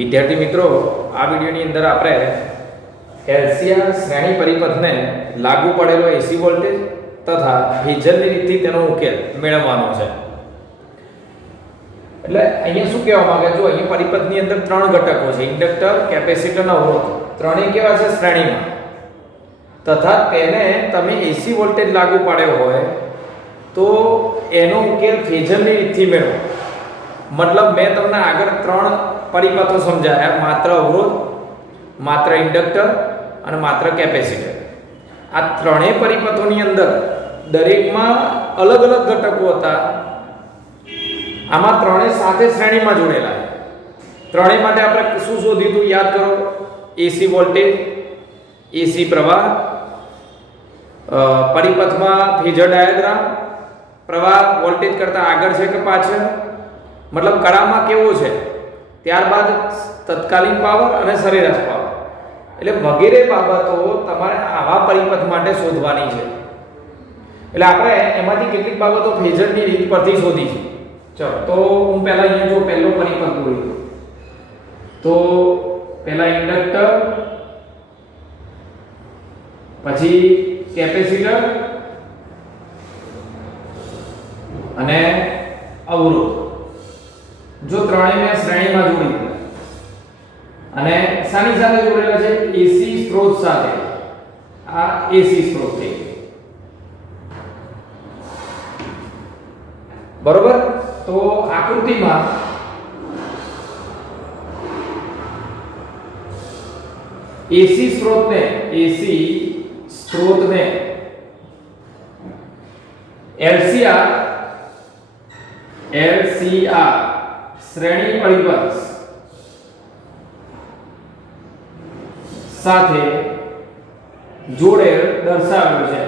વિદ્યાર્થી મિત્રો, આ વિડિયોની અંદર આપણે એલસીઆર શ્રેણી પરિપથને લાગુ પડેલો એસી વોલ્ટેજ તથા ફેઝરની રીતથી તેનો ઉકેલ મેળવવાનો છે. એટલે અહીંયા શું કહેવા માંગે છે, અહીંયા પરિપથની અંદર ત્રણ ઘટકો છે: ઇન્ડક્ટર, કેપેસિટર અને અવરોધ. ત્રણેય કેવા છે? શ્રેણીમાં. તથા તેને તમે એસી વોલ્ટેજ લાગુ પાડ્યો હોય તો એનો ઉકેલ ફેઝરની રીતથી મેળવો. મતલબ મેં તમને આગળ ત્રણ પરિપથો સમજાયા: માત્ર અવરોધ, માત્ર ઇન્ડક્ટર અને માત્ર કેપેસિટર. આ ત્રણેય પરિપથોની અંદર દરેકમાં અલગ અલગ ઘટકો હતા. આમાં ત્રણેય સાથે શ્રેણીમાં જોડેલા. ત્રણેય માટે આપણે શું શોધ્યું હતું? યાદ કરો. એસી વોલ્ટેજ, એસી પ્રવાહ, પરિપથમાં ફેઝર ડાયાગ્રામ, પ્રવાહ વોલ્ટેજ કરતા આગળ છે કે પાછળ, મતલબ કળામાં કેવો છે, ત્યારબાદ તત્કાલીન પાવર અને સરેરાશ પાવર. એટલે વગેરે બાબતો તમારે આવા પરિપથ માટે શોધવાની છે. એટલે આપણે એમાંથી કેટલીક બાબતો ફેઝરની રીત પરથી શોધી છે. ચલો, તો હું પહેલા અહીંયા જો પહેલો પરિપથ દોરી, તો પહેલા ઇન્ડક્ટર, પછી કેપેસિટર અને અવરોધ. જો ત્રણેય મેં શ્રેણીમાં જોડી અને શાની સાથે જોડેલા છે? એસી સ્ત્રોત સાથે. આ એસી સ્ત્રોત થઈ ગયો, બરોબર. તો આકૃતિમાં એસી સ્ત્રોતને એલસીઆર શ્રેણી પરિપથ સાથે જોડેલ દર્શાવ્યું છે.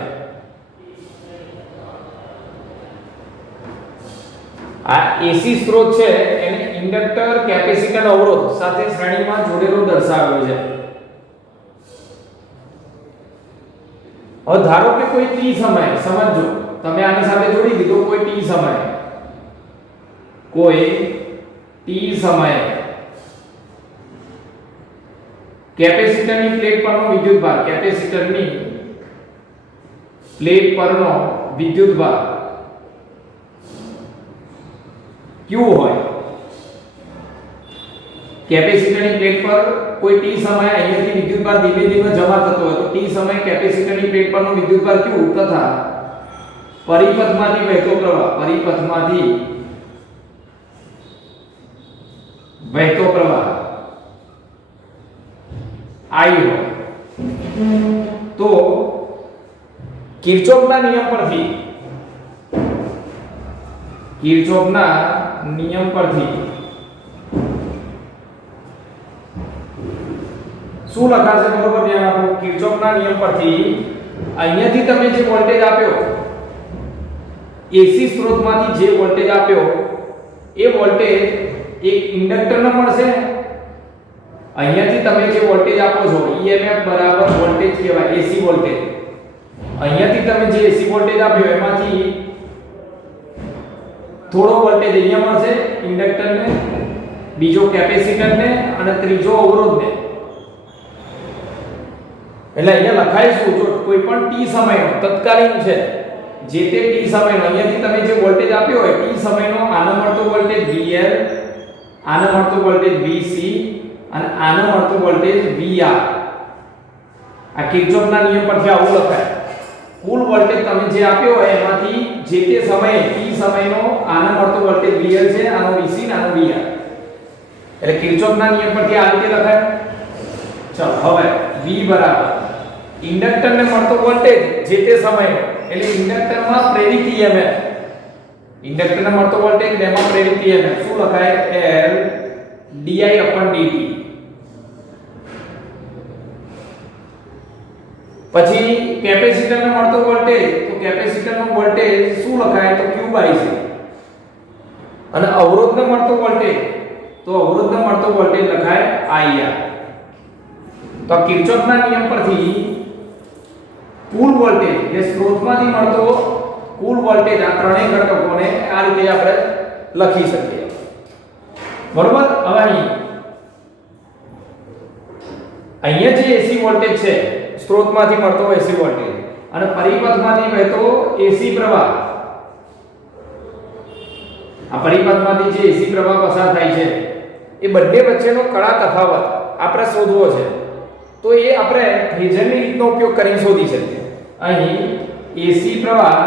આ એસી સ્ત્રોત છે એને ઇન્ડક્ટર, કેપેસિટર, અવરોધ સાથે શ્રેણીમાં જોડેલો દર્શાવ્યો છે. હવે ધારો કે કોઈ t સમયે, સમજો તમે આની સાથે જોડી દીધો, કોઈ t સમયે કેપેસિટરની પ્લેટ પરનો વિદ્યુતભાર, કેપેસિટરની પ્લેટ પરનો વિદ્યુતભાર q હોય. કેપેસિટરની પ્લેટ પર કોઈ t સમયે અહીંયાથી વિદ્યુતભાર ધીમે ધીમે જમા થતો હોય તો t સમયે કેપેસિટરની પ્લેટ પરનો વિદ્યુતભાર q તથા પરિપથમાંથી વહેતો પ્રવાહ I હોય. તો કિર્ચોફના નિયમ પરથી શું લખાશે? બરોબર, ધ્યાન આપો. કિર્ચોફના નિયમ પરથી અહીંયાથી તમે જે વોલ્ટેજ આપ્યો, એસી સ્ત્રોતમાંથી જે વોલ્ટેજ આપ્યો, એ વોલ્ટેજ એક ઇન્ડક્ટરને મળશે. અહીંયાથી તમે જે વોલ્ટેજ આપો છો EMF બરાબર વોલ્ટેજ કહેવાય, એસી વોલ્ટેજ. અહીંયાથી તમે જે એસી વોલ્ટેજ આપ્યો એમાંથી થોડો વોલ્ટેજ અહીંયા મળશે ઇન્ડક્ટરને, બીજો કેપેસિટરને અને ત્રીજો અવરોધને. એટલે અહીંયા લખાય શું? જો કોઈ પણ t સમયનો તત્કાલીન છે, જે તે t સમયનો અહીંયાથી તમે જે વોલ્ટેજ આપ્યો હોય t સમયનો, આનો મળતો વોલ્ટેજ VL, આનો મળતો વોલ્ટેજ VC અને આનો મળતો વોલ્ટેજ VR. આ કિર્ચોફના નિયમ પરથી આવું લખાય. કુલ વોલ્ટેજ તમે જે આપ્યો હોય એમાંથી જે તે સમયે t સમયનો આનો મળતો વોલ્ટેજ VL છે, આનો VC અને આનો VR. એટલે કિર્ચોફના નિયમ પરથી આ રીતે લખાય. ચલો, હવે V બરાબર ઇન્ડક્ટરને મળતો વોલ્ટેજ જે તે સમયનો, એટલે ઇન્ડક્ટરમાં પ્રેરિત EMF, ઇન્ડક્ટરને મળતો વોલ્ટેજ તેમાં પ્રેરિત EMF શું લખાય? L di/dt. પછી કેપેસિટરને મળતો વોલ્ટેજ, તો કેપેસિટરનો વોલ્ટેજ શું લખાય? તો q/c. અને અવરોધને મળતો વોલ્ટેજ, તો અવરોધને મળતો વોલ્ટેજ લખાય IR. તો કિર્ચોફના નિયમ પરથી કુલ વોલ્ટેજ, જે સ્ત્રોતમાંથી મળતો કુલ વોલ્ટેજ, આ ત્રણેય ઘટકોને આ રીતે આપણે લખી શકીએ. બરોબર. હવે અહીં અહીંયા જે એસી વોલ્ટેજ છે સ્ત્રોતમાંથી મળતો એસી વોલ્ટેજ અને પરિપથમાંથી વહેતો એસી પ્રવાહ, આ પરિપથમાંથી જે એસી પ્રવાહ પસાર થાય છે એ બંને વચ્ચેનો કળા તફાવત આપણે શોધવો છે. તો એ આપણે ફેઝરની રીતનો ઉપયોગ કરીને શોધી શકીએ. અહીં એસી પ્રવાહ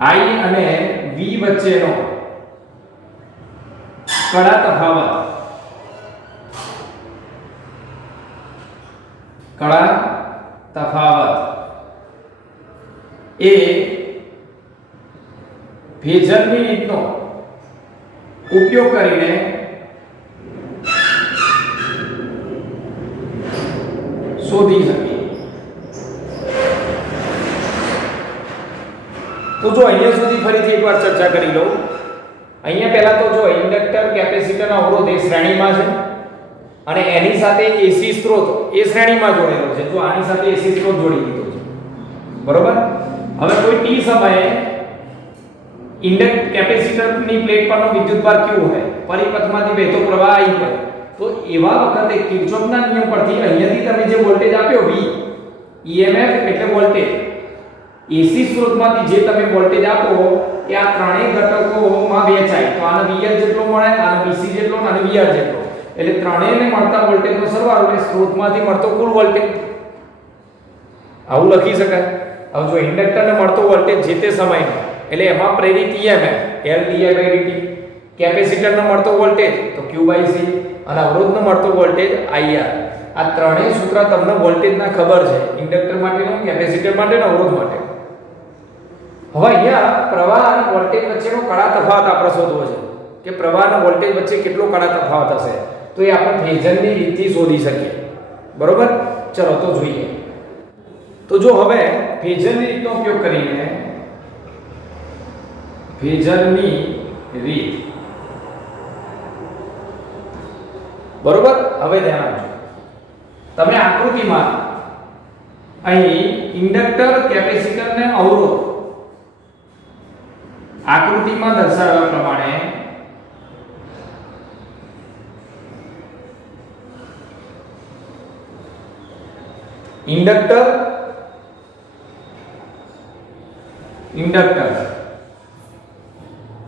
I અને V વચ્ચેનો કળા તફાવત, કળા તફાવત એ ફેઝરની રીતનો ઉપયોગ કરીને શોધી શકીએ. તો જો અહીંયા સુધી ફરીથી એકવાર ચર્ચા કરી લઉં. અહીંયા પહેલા તો જો ઇન્ડક્ટર કેપેસિટર અવરોધ એ શ્રેણીમાં છે અને એની સાથે એસી સ્ત્રોત એ શ્રેણીમાં જોડેલો છે. તો આની સાથે એસી સ્ત્રોત જોડી દીધો છે, બરોબર. હવે કોઈ t સમયે કેપેસિટરની પ્લેટ પરનો વિદ્યુતભાર કેવો હોય, પરિપથમાંથી વહેતો પ્રવાહ I હોય, તો એવા વખતે કિર્ચોફના નિયમ પરથી અહીંયાથી તમે જે વોલ્ટેજ આપ્યો V, EMF એટલે વોલ્ટેજ, એસી સ્ત્રોતમાંથી જે તમે વોલ્ટેજ આપો એ આ ત્રણેય ઘટકોમાં વહેંચાય. તો આને VL જેટલો મળે, આને VC જેટલો અને VR જેટલો, એટલે ત્રણેયને મળતા વોલ્ટેજનો સરવાળો એટલે સ્ત્રોતમાંથી મળતો કુલ વોલ્ટેજ. આવું લખી શકાય. હવે જો ઇન્ડક્ટરને મળતો વોલ્ટેજ જે તે સમયનો એટલે એમાં પ્રેરિત EMF LdIdt, કેપેસિટરને મળતો વોલ્ટેજ તો Q/C અને અવરોધને મળતો વોલ્ટેજ IR. આ ત્રણેય સૂત્ર તમને વોલ્ટેજના ખબર છે, ઇન્ડક્ટર માટેનો, કેપેસિટર માટેનો, અવરોધ માટે. હવે અહીંયા પ્રવાહ અને વોલ્ટેજ વચ્ચેનો કળા તફાવત આપણે શોધવો છે કે પ્રવાહ અને વોલ્ટેજ વચ્ચે કેટલો કળા તફાવત હશે. તો એ આપણે ફેઝરની રીતથી શોધી શકીએ, બરોબર. ચલો તો જોઈએ. તો જો હવે ફેઝરની રીતનો ઉપયોગ કરીને, ફેઝરની રીત, બરોબર. હવે ધ્યાન આપજો. તમે આકૃતિમાં અહીં ઇન્ડક્ટર, કેપેસિટર ને અવરોધ આકૃતિમાં દર્શાવ્યા પ્રમાણે ઇન્ડક્ટર,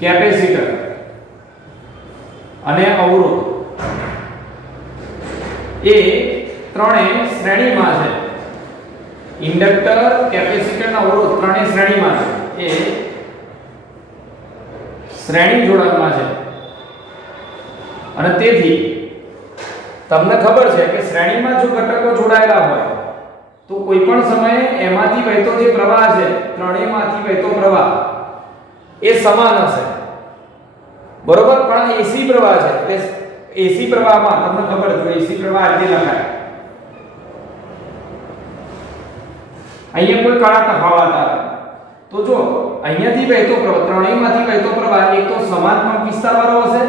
કેપેસિટર અને અવરોધ એ ત્રણેય શ્રેણીમાં છે. ઇન્ડક્ટર, કેપેસિટર અને અવરોધ ત્રણેય શ્રેણીમાં છે, એ શ્રેણી જોડાણમાં છે. અને તેથી તમને ખબર છે કે શ્રેણીમાં જો ઘટકો જોડાયેલા હોય તો કોઈ પણ સમયે એમાંથી વહેતો જે પ્રવાહ છે, ત્રણેયમાંથી વહેતો પ્રવાહ એ સમાન હશે, બરોબર. પણ એસી પ્રવાહ છે એટલે એસી પ્રવાહમાં તમને ખબર છે એસી પ્રવાહ આ રીતે લખાય. અહીંયા કોઈ કળા તફાવત આવે તો જો અહીંયાથી વહેતો પ્રવાહ, ત્રણેયમાંથી વહેતો પ્રવાહ એક તો સમાન કંપ વિસ્તારવાળો હશે,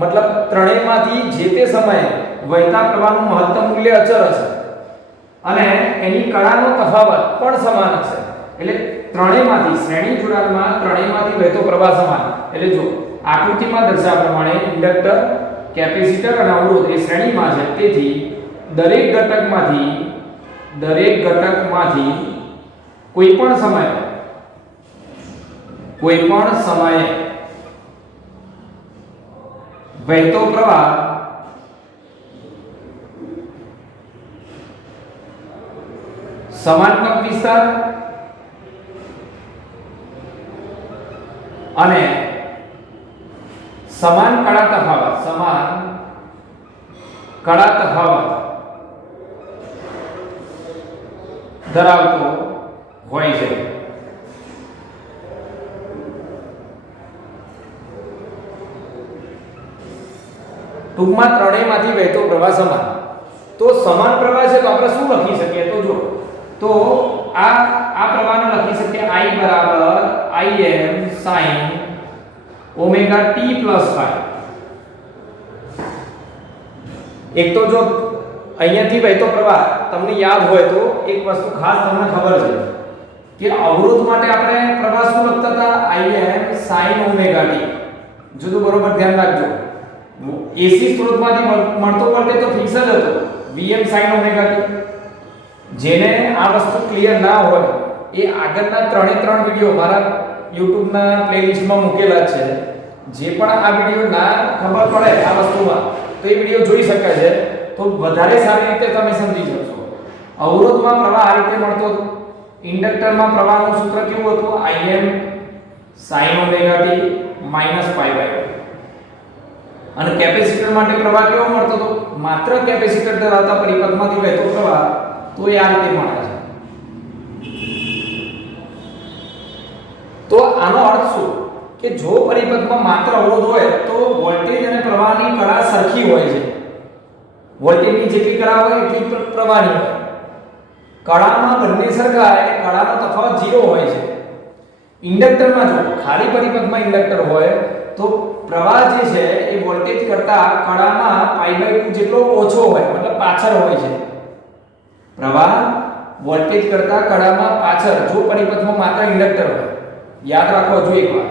મતલબ ત્રણેયમાંથી જે તે સમયે વહેતા પ્રવાહનું મહત્તમ મૂલ્ય અચળ હશે અને એની કળાનો તફાવત પણ સમાન હશે. એટલે ત્રણેયમાંથી, શ્રેણી જોડાણમાં ત્રણેયમાંથી વહેતો પ્રવાહ સમાન. એટલે જો આકૃતિમાં દર્શાવ્યા પ્રમાણે ઇન્ડક્ટર, કેપેસિટર અને અવરોધ એ શ્રેણીમાં છે. તેથી દરેક ઘટકમાંથી કોઈ પણ સમયે વહેતો પ્રવાહ સમાન કંપ વિસ્તાર અને સમાન કળા તફાવત ધરાવતો હોય છે. ટૂંકમાં ત્રણેયમાંથી વહેતો પ્રવાહ સમાન. તો સમાન પ્રવાહ છે તો આપણે શું લખી શકીએ? તો જો તો આ પ્રવાહને લખી શકીએ I બરાબર Im sin omega t plus phi. એક તો જો અહીંયાથી વહેતો પ્રવાહ તમને યાદ હોય તો એક વસ્તુ ખાસ તમને ખબર છે કે અવરોધ માટે આપણે પ્રવાહ શું લખતા હતા? Im sin omega t. જો તો બરોબર ધ્યાન રાખજો. એસી સ્ત્રોતમાંથી મળતો વોલ્ટેજ તો ફિક્સ જ હતો Vm sin omega t. જેને આ વસ્તુ ક્લિયર ના હોય એ આગળના 3 વિડિયો મારા YouTube ના પ્લેલિસ્ટમાં મૂકેલા છે. જે પણ આ વિડિયો ના ખબર પડે આ વસ્તુમાં તો એ વિડિયો જોઈ શકે છે, તો વધારે સારી રીતે તમે સમજી શકશો. અવરોધમાં પ્રવાહ આ રીતે મળતો હતો. ઇન્ડક્ટરમાં પ્રવાહનું સૂત્ર કેવું હતું? Im sin omega t minus pi by 2. અને કેપેસિટર માટે પ્રવાહ કેવો મળતો હતો? માત્ર કેપેસિટર ધરાવતા પરિપથમાંથી વહેતો પ્રવાહ તો એ આ રીતે મળે છે. તો આનો અર્થ શું કે જો પરિપથમાં માત્ર અવરોધ હોય તો વોલ્ટેજ અને પ્રવાહની કળા સરખી હોય છે. વોલ્ટેજની જેટલી કળા હોય એટલી પ્રવાહની હોય. કળામાં બંને સરખા એટલે કળાનો તફાવત 0 હોય છે. ઇન્ડક્ટરમાં જો ખાલી પરિપથમાં ઇન્ડક્ટર હોય તો પ્રવાહ જે છે એ વોલ્ટેજ કરતા કળામાં π/2 જેટલો ઓછો હોય, મતલબ પાછળ હોય છે. પ્રવાહ વોલ્ટેજ કરતા કળામાં પાછળ જો પરિપથમાં માત્ર ઇન્ડક્ટર હોય. યાદ રાખો જો એકવાર,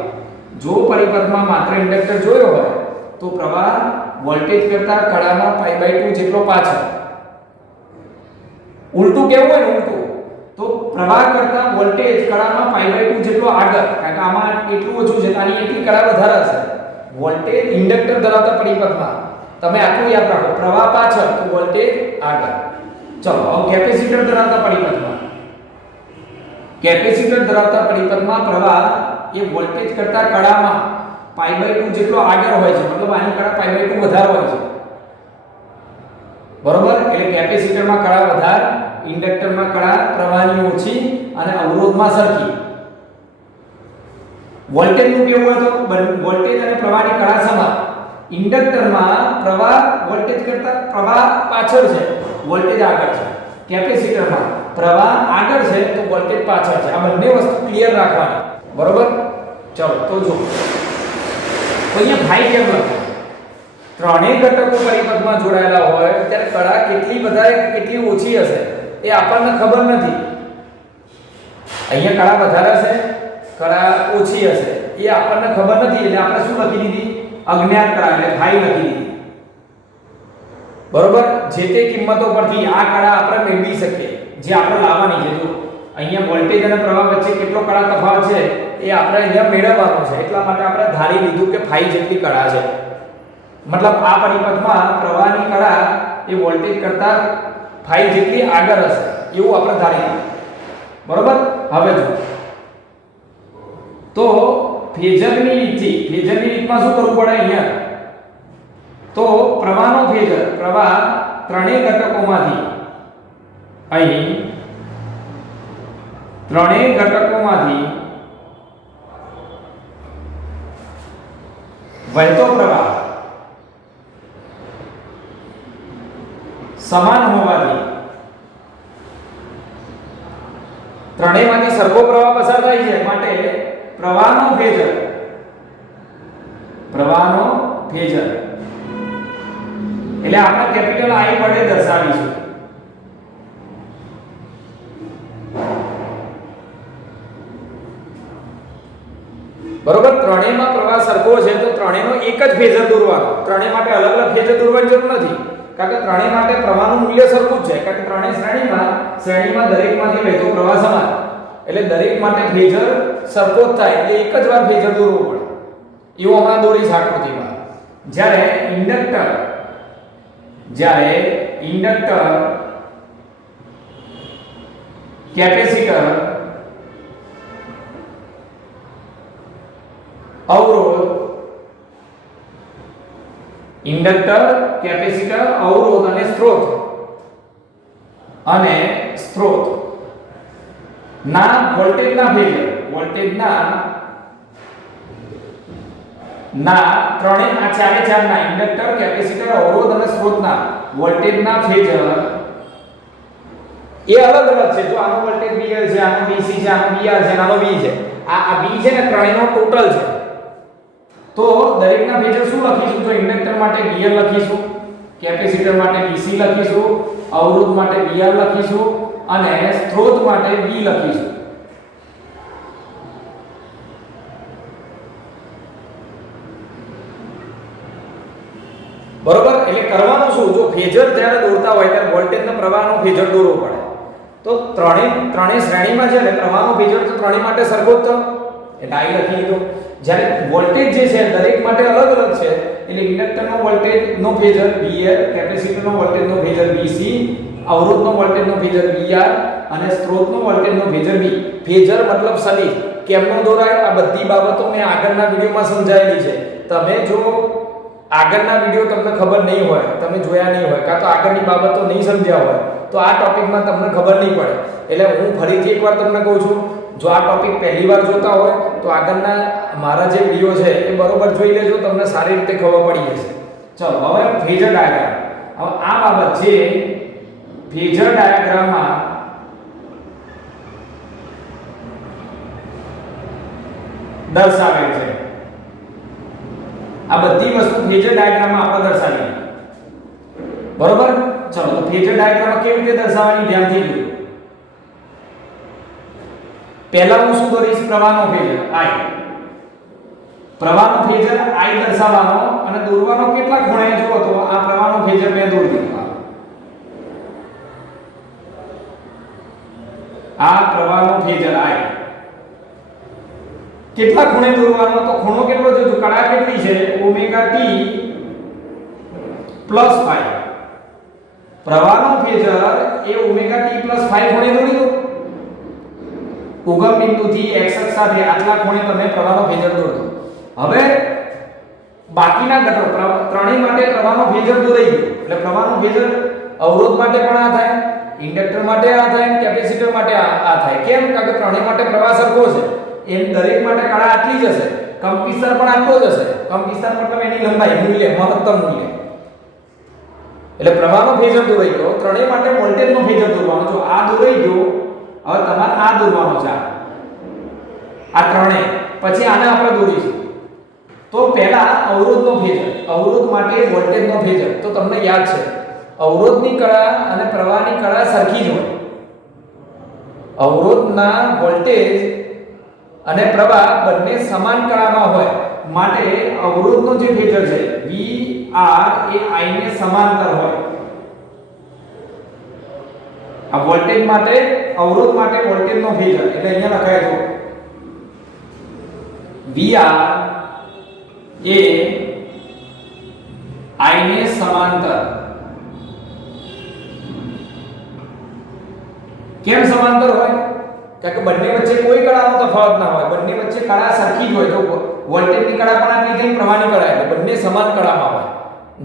જો પરિપથમાં માત્ર ઇન્ડક્ટર જોયો હોય તો પ્રવાહ વોલ્ટેજ કરતા કળામાં π/2 જેટલો પાછળ. ઉલટું કેવું હોય ને ઉલટું, તો પ્રવાહ કરતા વોલ્ટેજ કળામાં π/2 જેટલો આગળ, કારણ કે આમાં એટલું ઓછું છે આની એટલી કળા વધારે છે. વોલ્ટેજ ઇન્ડક્ટર ધરાવતા પરિપથમાં તમે આટલું યાદ રાખો, પ્રવાહ પાછળ તો વોલ્ટેજ આગળ. ચલો હવે કેપેસિટર ધરાવતા પરિપથમાં, કેપેસિટર ધરાવતા પરિપથમાં પ્રવાહ એ વોલ્ટેજ કરતા કળામાં π/2 જેટલો આગળ હોય છે, મતલબ આની કળા π/2 વધારે હોય છે. બરોબર? એટલે કેપેસિટરમાં કળા વધારે, ઇન્ડક્ટરમાં કળા પ્રવાહની ઓછી અને અવરોધમાં સરખી. વોલ્ટેજનું કેવું હતું? વોલ્ટેજ અને પ્રવાહની કળા સમાન. ઇન્ડક્ટરમાં પ્રવાહ વોલ્ટેજ કરતા પ્રવાહ પાછળ છે, વોલ્ટેજ આગળ છે. કેપેસિટરમાં પ્રવાહ આગળ છે તો વોલ્ટેજ પાછળ છે. આ બંને વસ્તુ ક્લિયર રાખવાની. બરોબર? ચલો તો જો તો અહીંયા ભાઈ કેમ લખો? ત્રણેય ઘટકો પરિપથમાં જોડાયેલા હોય ત્યારે કળા કેટલી વધારે કેટલી ઓછી હશે એ આપણને ખબર નથી. અહીંયા કળા વધારે હશે, કળા ઓછી હશે એ આપણને ખબર નથી, એટલે આપણે શું લખી દીધી? અજ્ઞાત કળા, એટલે ભાઈ લખી દીધી. બરોબર? જે તે કિંમતો પરથી આ કળા આપણે મેળવી શકીએ જે આપણે લાવવાની છે. જો અહીંયા વોલ્ટેજ અને પ્રવાહ વચ્ચે કેટલો કળા તફાવત છે એ આપણે અહીંયા મેળવવાનો છે. એટલા માટે આપણે ધારી લીધું કે phi જેટલી કળા છે. મતલબ આ પરિપથમાં પ્રવાહની કળા એ વોલ્ટેજ કરતા phi જેટલી આગળ હશે એવું આપણે ધારી લીધું. બરોબર? હવે જો તો ફેઝરની રીતમાં શું કરવું પડે? અહીંયા તો પ્રવાહનો ફેઝર, પ્રવાહ ત્રણેય ઘટકોમાંથી અહીં ત્રણેય ઘટકોમાંથી વહેતો પ્રવાહ સમાન હોવાથી, ત્રણેયમાંથી સરખો પ્રવાહ પસાર થાય છે માટે પ્રવાહનો ફેઝર એટલે આપણે કેપિટલ I વડે દર્શાવીશું. બરોબર? ત્રણેયમાં પ્રવાહ સરખો છે તો ત્રણેયનો એક જ ફેઝર દોરવાનો. ત્રણેય માટે અલગ અલગ ફેઝર દોરવાની જરૂર નથી, કારણ કે ત્રણેય માટે પ્રવાહનું મૂલ્ય સરખું જ છે. કારણ કે ત્રણેય શ્રેણીમાં દરેકમાંથી વહેતો પ્રવાહ સમાન, એટલે દરેક માટે ફેઝર સરખો જ થાય, એટલે એક જ વાર ફેઝર દોરવું પડે. એવું હમણાં દોરીશ આકૃતિમાં. જ્યારે ઇન્ડક્ટર કેપેસિટર અવરોધ, ઇન્ડક્ટર કેપેસિટર અવરોધ અને સ્ત્રોત ના વોલ્ટેજના ફેઝર, ત્રણેય આ ચારના ઇન્ડક્ટર કેપેસિટર અવરોધ અને સ્ત્રોતના વોલ્ટેજના ફેઝર એ અલગ અલગ છે. જો આનો વોલ્ટેજ VL છે, આનો VC છે, આનો VR છે, આનો V છે. આ V છે ને ત્રણેયનો ટોટલ છે. તો દરેકના ફેઝર શું લખીશું? તો ઇન્ડક્ટર માટે VL લખીશું, કેપેસિટર માટે VC લખીશું, અવરોધ માટે VR લખીશું અને સ્ત્રોત માટે V લખીશું. બરોબર, એટલે કરવાનું શું, જો ફેઝર જ્યારે દોરતા હોય ત્યારે વોલ્ટેજનો પ્રવાહનો ફેઝર દોરવો પડે. તો ત્રણેય શ્રેણીમાં છે ને પ્રવાહનો ફેઝર તો ત્રણેય માટે સરખો જ થયો, એટલે આ લખી લીધો. જ્યારે વોલ્ટેજ જે છે દરેક માટે અલગ અલગ છે, એટલે ઇન્ડક્ટરનો વોલ્ટેજનો ફેઝર VL, કેપેસિટરનો વોલ્ટેજનો ફેઝર VC, અવરોધનો વોલ્ટેજનો ફેઝર VR અને સ્ત્રોતનો વોલ્ટેજનો ફેઝર V. ફેઝર મતલબ સદિશ. કેમનો દોરાય આ બધી બાબતો મેં આગળના વિડિયોમાં સમજાવેલી છે. તમે જો આગળના વિડિયો તમને ખબર નહીં હોય, તમે જોયા નહીં હોય, કાં તો આગળની બાબતો નહીં સમજ્યા હોય, તો આ ટોપિકમાં તમને ખબર નહીં પડે. એટલે હું ફરીથી એકવાર તમને કહું છું, જો આ ટોપિક પહેલી વાર જોતા હોય તો આગળના મારા જે વિડિયો છે એ બરોબર જોઈ લેજો, તમને સારી રીતે ખબર પડી જશે. ચલો હવે ફેઝર ડાયાગ્રામ. હવે આ બાબત છે ફેઝર ડાયાગ્રામમાં દર્શાવેલ છે. આ બધી વસ્તુ ફેઝર ડાયાગ્રામમાં આપણે દર્શાવી. બરોબર, ચલો તો ફેઝર ડાયાગ્રામમાં કેવી રીતે દર્શાવવાની ધ્યાનથી જોજો. પહેલા હું શું દોરીશ, પ્રવાહનો ફેઝર I. પ્રવાહનો ફેઝર I દર્શાવવાનો અને દોરવાનો કેટલા ખૂણે જુઓ તો આ પ્રવાહનો ફેઝર મેં દોરી દીધો. આ પ્રવાહનો ફેઝર I કેટલા ખૂણે દોરવાનો, તો ખૂણો કેટલો છે, તો કળા કેટલી છે, ઓમેગા t પ્લસ phi. પ્રવાહનો ફેઝર એ ઓમેગા t પ્લસ phi ખૂણે દોરી દો. ઉગમ બિંદુથી x અક્ષ સાથે આટલા ખૂણે તમે પ્રવાહનો ફેઝર દોરો. હવે બાકીના ઘટકો ત્રણેય માટે પ્રવાહનો ફેઝર દોરાઈ ગયો. એટલે પ્રવાહનો ફેઝર અવરોધ માટે પણ આ થાય, ઇન્ડક્ટર માટે આ થાય, કેપેસિટર માટે આ થાય. કેમ? કારણ કે ત્રણેય માટે પ્રવાહ સરખો છે. એમ દરેક માટે કળા આટલી જ હશે, કંપવિસ્તાર પણ આટલો જ હશે. કંપવિસ્તાર મતલબ એની લંબાઈ, મૂલ્ય, મહત્તમ મૂલ્ય. એટલે પ્રવાહનો ફેઝર દોરાઈ ગયો. ત્રણેય માટે વોલ્ટેજનો ફેઝર દોરવાનો. જો આ દોરાઈ ગયો, હવે તમારે આ દોરવાનો છે, આ ત્રણેય. પછી આને આપણે દોરીશું. તો પહેલા અવરોધનો ફેઝર, અવરોધ માટે વોલ્ટેજનો ફેઝર. તો તમને યાદ છે અવરોધની કળા અને પ્રવાહની કળા સરખી જ હોય. અવરોધના વોલ્ટેજ અને પ્રવાહ બંને સમાન કળામાં હોય માટે અવરોધનો જે ફેઝર છે VR એ I ને સમાંતર હોય. આ વોલ્ટેજ માટે, અવરોધ માટે વોલ્ટેજનો ફેઝર એટલે અહીંયા લખાય છે VR એ I ને સમાંતર. કેમ સમાંતર હોય? કારણ કે બંને વચ્ચે કોઈ કળાનો તફાવત ના હોય, બંને વચ્ચે કળા સરખી જ હોય. તો વોલ્ટેજની કળા પણ આટલી થઈ, પ્રવાહની કળા એટલે બંને સમાન કળામાં હોય,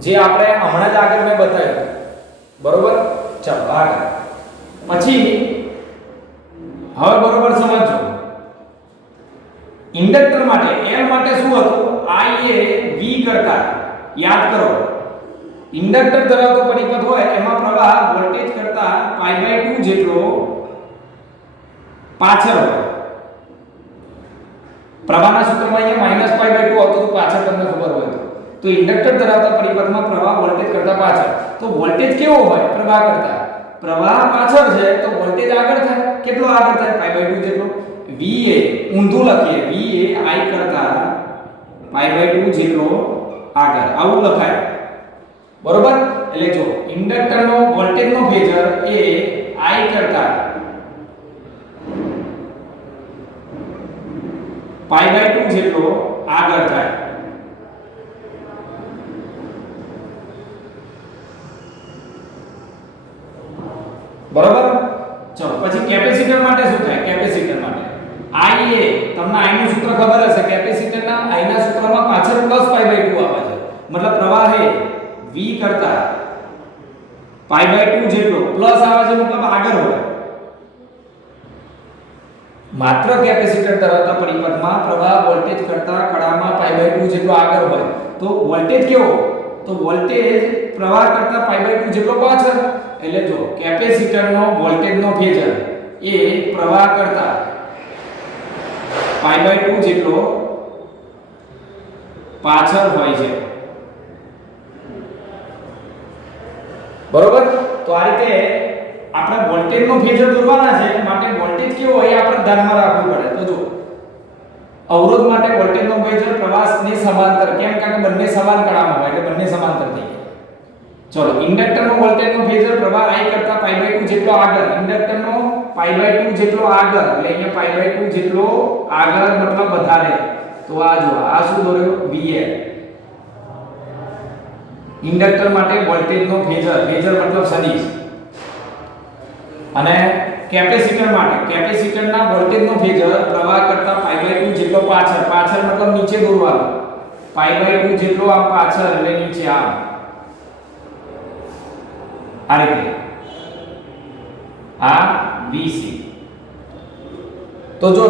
જે આપણે હમણાં જ આગળ મેં બતાવ્યું. બરોબર, ચાલો આગળ. પછી હવે બરોબર સમજો. ઇન્ડક્ટર માટે L માટે શું હતું, I એ V કરતા, યાદ કરો ઇન્ડક્ટર ધરાવતો પરિપથ હોય એમાં પ્રવાહ વોલ્ટેજ કરતા π/2 જેટલો પાછળ હોય. પ્રવાહના સૂત્રમાં અહીંયા -π/2 આવતું તો પાછળ તમને ખબર હોય તો ઇન્ડક્ટર ધરાવતા પરિપથમાં પ્રવાહ વોલ્ટેજ કરતા પાછળ. તો વોલ્ટેજ કેવો હોય, પ્રવાહ કરતા. પ્રવાહ પાછળ છે તો વોલ્ટેજ આગળ થાય. કેટલો આગળ થાય, π/2 જેટલો. V એ ઊંધું લખીએ, V એ I કરતા π/2 જેટલો આગળ, આવું લખાય. બરોબર, એટલે જો ઇન્ડક્ટરનો વોલ્ટેજનો ફેઝર એ I કરતા π/2 જેટલો આગળ થાય. બરોબર, ચલો પછી કેપેસિટર માટે શું થાય. કેપેસિટર માટે I એ તમને I નું સૂત્ર ખબર હશે. કેપેસિટરના I ના સૂત્રમાં પાછળ +π/2 આવે છે, મતલબ પ્રવાહ એ V કરતા π/2 જેટલો પ્લસ આવે છે, મતલબ આગળ હોય. માત્ર કેપેસિટર ધરાવતા પરિપથમાં પ્રવાહ વોલ્ટેજ કરતા કળામાં π/2 જેટલો આગળ હોય. તો વોલ્ટેજ કેવો, તો વોલ્ટેજ પ્રવાહ કરતા π/2 જેટલો પાછળ. એટલે જો કેપેસિટરનો વોલ્ટેજનો ફેઝર એ પ્રવાહ કરતા π/2 જેટલો પાછળ હોય છે. બરોબર, તો આ રીતે આપણે વોલ્ટેજનો ફેઝર દોરવાના છે માટે વોલ્ટેજ કેવો હોય આપણે ધ્યાનમાં રાખવું પડે. તો જો અવરોધ માટે વોલ્ટેજનો ફેઝર પ્રવાહની સમાંતર. કેમ? કારણ કે બંને સમાન કળામાં હોય એટલે બંને સમાંતર થઈ જાય. ચલો ઇન્ડક્ટરનો વોલ્ટેજનો ફેઝર પ્રવાહ I કરતા π/2 જેટલો આગળ, ઇન્ડક્ટરનો π/2 જેટલો આગળ, એટલે અહીંયા π/2 જેટલો આગળ મતલબ વધારે. તો આ જો આ શું દોર્યો VL. ઇન્ડક્ટર માટે વોલ્ટેજનો ફેઝર, ફેઝર મતલબ સદિશ. અને કેપેસિટર માટે કેપેસિટરના વોલ્ટેજનો ફેઝર પ્રવાહ કરતા π/2 જેટલો પાછળ, પાછળ મતલબ નીચે દોરવાનો, π/2 જેટલો આમ પાછળ એટલે નીચે આમ આ રીતે આ VC. તો જો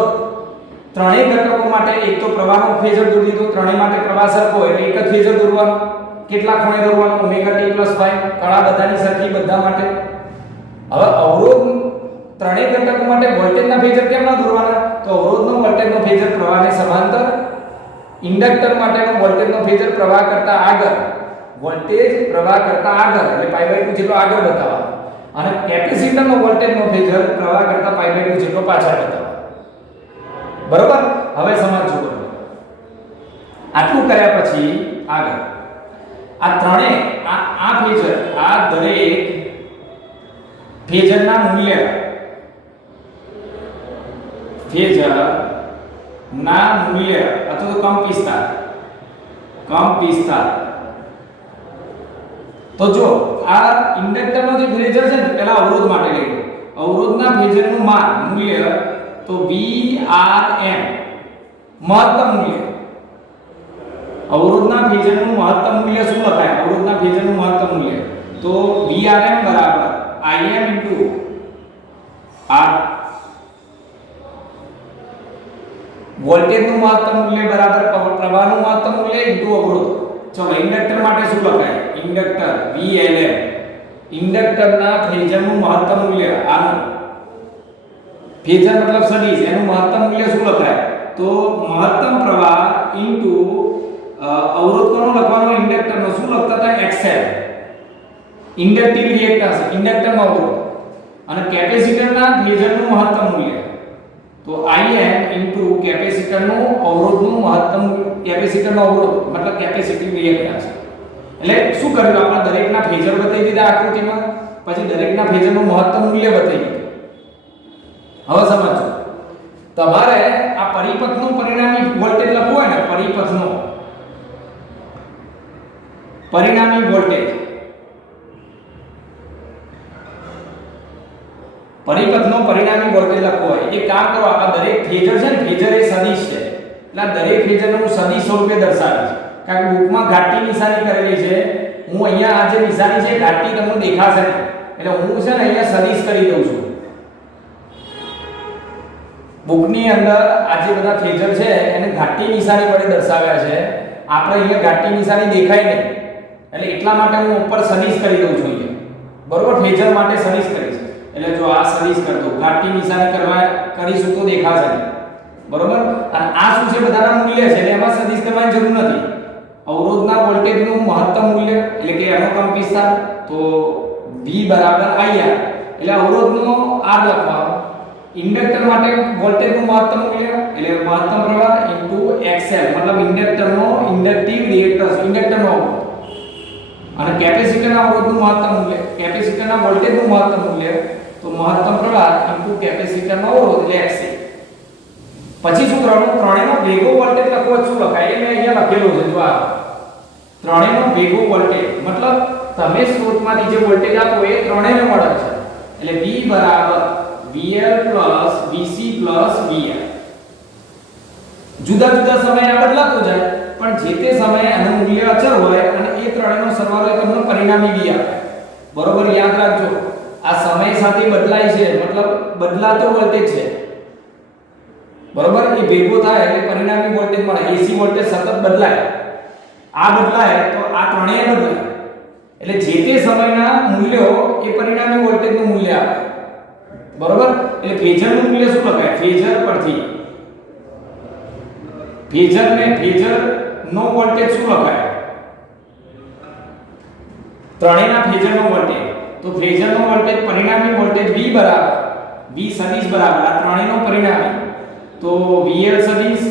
ત્રણેય ઘટકો માટે એક તો પ્રવાહનો ફેઝર દોરી દીધો, ત્રણેય માટે પ્રવાહ સરખો એટલે એક જ ફેઝર દોરવાનો. કેટલા ખૂણે દોરવાનો? ωt + ϕ. કળા બધાની સરખી બધા માટે. હવે અવરોધ ત્રણેય ઘટકો માટે વોલ્ટેજના ફેઝર કેમ ના દોરવાના? તો અવરોધનો વોલ્ટેજનો ફેઝર પ્રવાહને સમાંતર, ઇન્ડક્ટર માટેનો વોલ્ટેજનો ફેઝર પ્રવાહ કરતા આગળ, વોલ્ટેજ પ્રવાહ કરતા આગળ એટલે π/2 જેટલો આગળ બતાવવાનો, અને કેપેસિટરનો વોલ્ટેજનો ફેઝર પ્રવાહ કરતા π/2 જેટલો પાછળ બતાવવાનો. બરોબર? હવે સમજો. આટલું કર્યા પછી આગળ આ ત્રણેય આ ફેઝર, આ દરેક ફેઝરના મૂલ્ય, ફેઝરના મૂલ્ય અથવા તો કંપવિસ્તાર. તો જો આ ઇન્ડક્ટરનો જે ફેઝર છે ને, પહેલા અવરોધ માટે લઈ લો. અવરોધના ફેઝરનું માન મૂલ્ય તો Vrm, મહત્તમ મૂલ્ય. અવરોધના ફેઝરનું મહત્તમ મૂલ્ય શું લખાય? અવરોધના ફેઝરનું મહત્તમ મૂલ્ય તો Vrm બરાબર Im × R. વોલ્ટેજનું મહત્તમ મૂલ્ય બરાબર પ્રવાહનું મહત્તમ મૂલ્ય * અવરોધ. ચલો ઇન્ડક્ટર માટે શું લખાય? ઇન્ડક્ટર VLm, ઇન્ડક્ટરના ફેઝરનું મહત્તમ મૂલ્ય, આનું ફેઝર મતલબ સદિશ, એનું મહત્તમ મૂલ્ય શું લખાય? તો મહત્તમ પ્રવાહ અવરોધ કોનો લખવાનો? ઇન્ડક્ટરનો. શું લખતા હતા? XL, ઇન્ડક્ટિવ રિએક્ટન્સ, ઇન્ડક્ટરનો અવરોધ. અને કેપેસિટરના ફેઝરનું મહત્તમ મૂલ્ય તો Im * કેપેસિટરનું અવરોધનું મહત્તમ, કેપેસિટરનો અવરોધ મતલબ કેપેસિટિવ રિએક્ટન્સ. એટલે શું કર્યું? આપણે દરેકના ફેઝર બતાવી દીધા આકૃતિમાં, પછી દરેકના ફેઝરનું મહત્તમ મૂલ્ય બતાવી દીધું. હવે સમજો, તમારે આ પરિપથનું પરિણામી વોલ્ટેજ લખવું હોય ને, પરિપથનો પરિણામી વોલ્ટેજ, પરિપથનો પરિણામી વોલ્ટેજ લખવો હોય, એક કામ કરો, આ દરેક ફેઝર છે ને, ફેઝર એ સદિશ છે, એટલે દરેક ફેઝરને હું સદિશ સ્વરૂપે દર્શાવીશ. કારણ કે બુકમાં ઘાટી નિશાની કરેલી છે, હું અહીંયા આ જે નિશાની છે ઘાટી તમને દેખાશે નહીં, એટલે હું છે ને અહીંયા સદિશ કરી દઉં છું. બુકની અંદર આ જે બધા ફેઝર છે એને ઘાટી નિશાની વડે દર્શાવ્યા છે. આપણે અહીંયા ઘાટી નિશાની દેખાય નહીં, એટલે એટલા માટે હું ઉપર સદિશ કરી દઉં છું અહીંયા. બરોબર? ફેઝર માટે સદિશ કરીશ. એટલે જો આ સદિશ કરતો ઘાટી નિશાની કરીશું તો દેખાશે નહીં. બરોબર? અને આ શું છે? બધાના મૂલ્ય છે, એટલે એમાં સદિશ કરવાની જરૂર નથી. અવરોધના વોલ્ટેજનું મહત્તમ મૂલ્ય એટલે કે એનો કંપવિસ્તાર તો V બરાબર IR, એટલે અવરોધનો R લખવાનો. ઇન્ડક્ટર માટે વોલ્ટેજનું મહત્તમ મૂલ્ય એટલે મહત્તમ પ્રવાહ * XL, મતલબ ઇન્ડક્ટરનો ઇન્ડક્ટિવ રિએક્ટન્સ, ઇન્ડક્ટરનો અવરોધ. અને કેપેસિટરના અવરોધનું મહત્તમ મૂલ્ય, કેપેસિટરના વોલ્ટેજનું મહત્તમ મૂલ્ય તો મહત્તમ પ્રવાહ * કેપેસિટરનો અવરોધ એટલે XC. પછી શું કરવાનું? ત્રણેયનો ભેગો વોલ્ટેજ લખવો. શું લખાય? એ મેં અહીંયા લખેલું છે. જો આ ત્રણેયનો ભેગો વોલ્ટેજ મતલબ તમે સ્ત્રોતમાંથી જે વોલ્ટેજ આપો એ ત્રણેયને મળે છે. એટલે V બરાબર VL + VC + VR. જુદા જુદા સમયે આ બદલાતો જાય, પણ જે તે સમયે આનું મૂલ્ય અચળ હોય અને એ ત્રણેયનો સરવાળો તમને પરિણામી V આપે. બરોબર? યાદ રાખજો, આ સમય સાથે બદલાય છે, મતલબ બદલાતો વોલ્ટેજ છે. બરોબર? એ ભેગો થાય એટલે પરિણામી વોલ્ટેજ મળે. AC વોલ્ટેજ સતત બદલાય, આ બદલાય તો આ ત્રણેય બદલાય, એટલે જે તે સમયના મૂલ્યો એ પરિણામી વોલ્ટેજનું મૂલ્ય આપે. બરોબર? એટલે ફેઝરનું મૂલ્ય શું લખાય? ફેઝર પરથી ફેઝરનો વોલ્ટેજ શું લખાય? ત્રણેયના ફેઝરનો વોલ્ટેજ તો ફેઝરનો વોલ્ટેજ પરિણામી વોલ્ટેજ V બરાબર V સદિશ બરાબર આ ત્રણેયનો પરિણામી તો VL સદિશ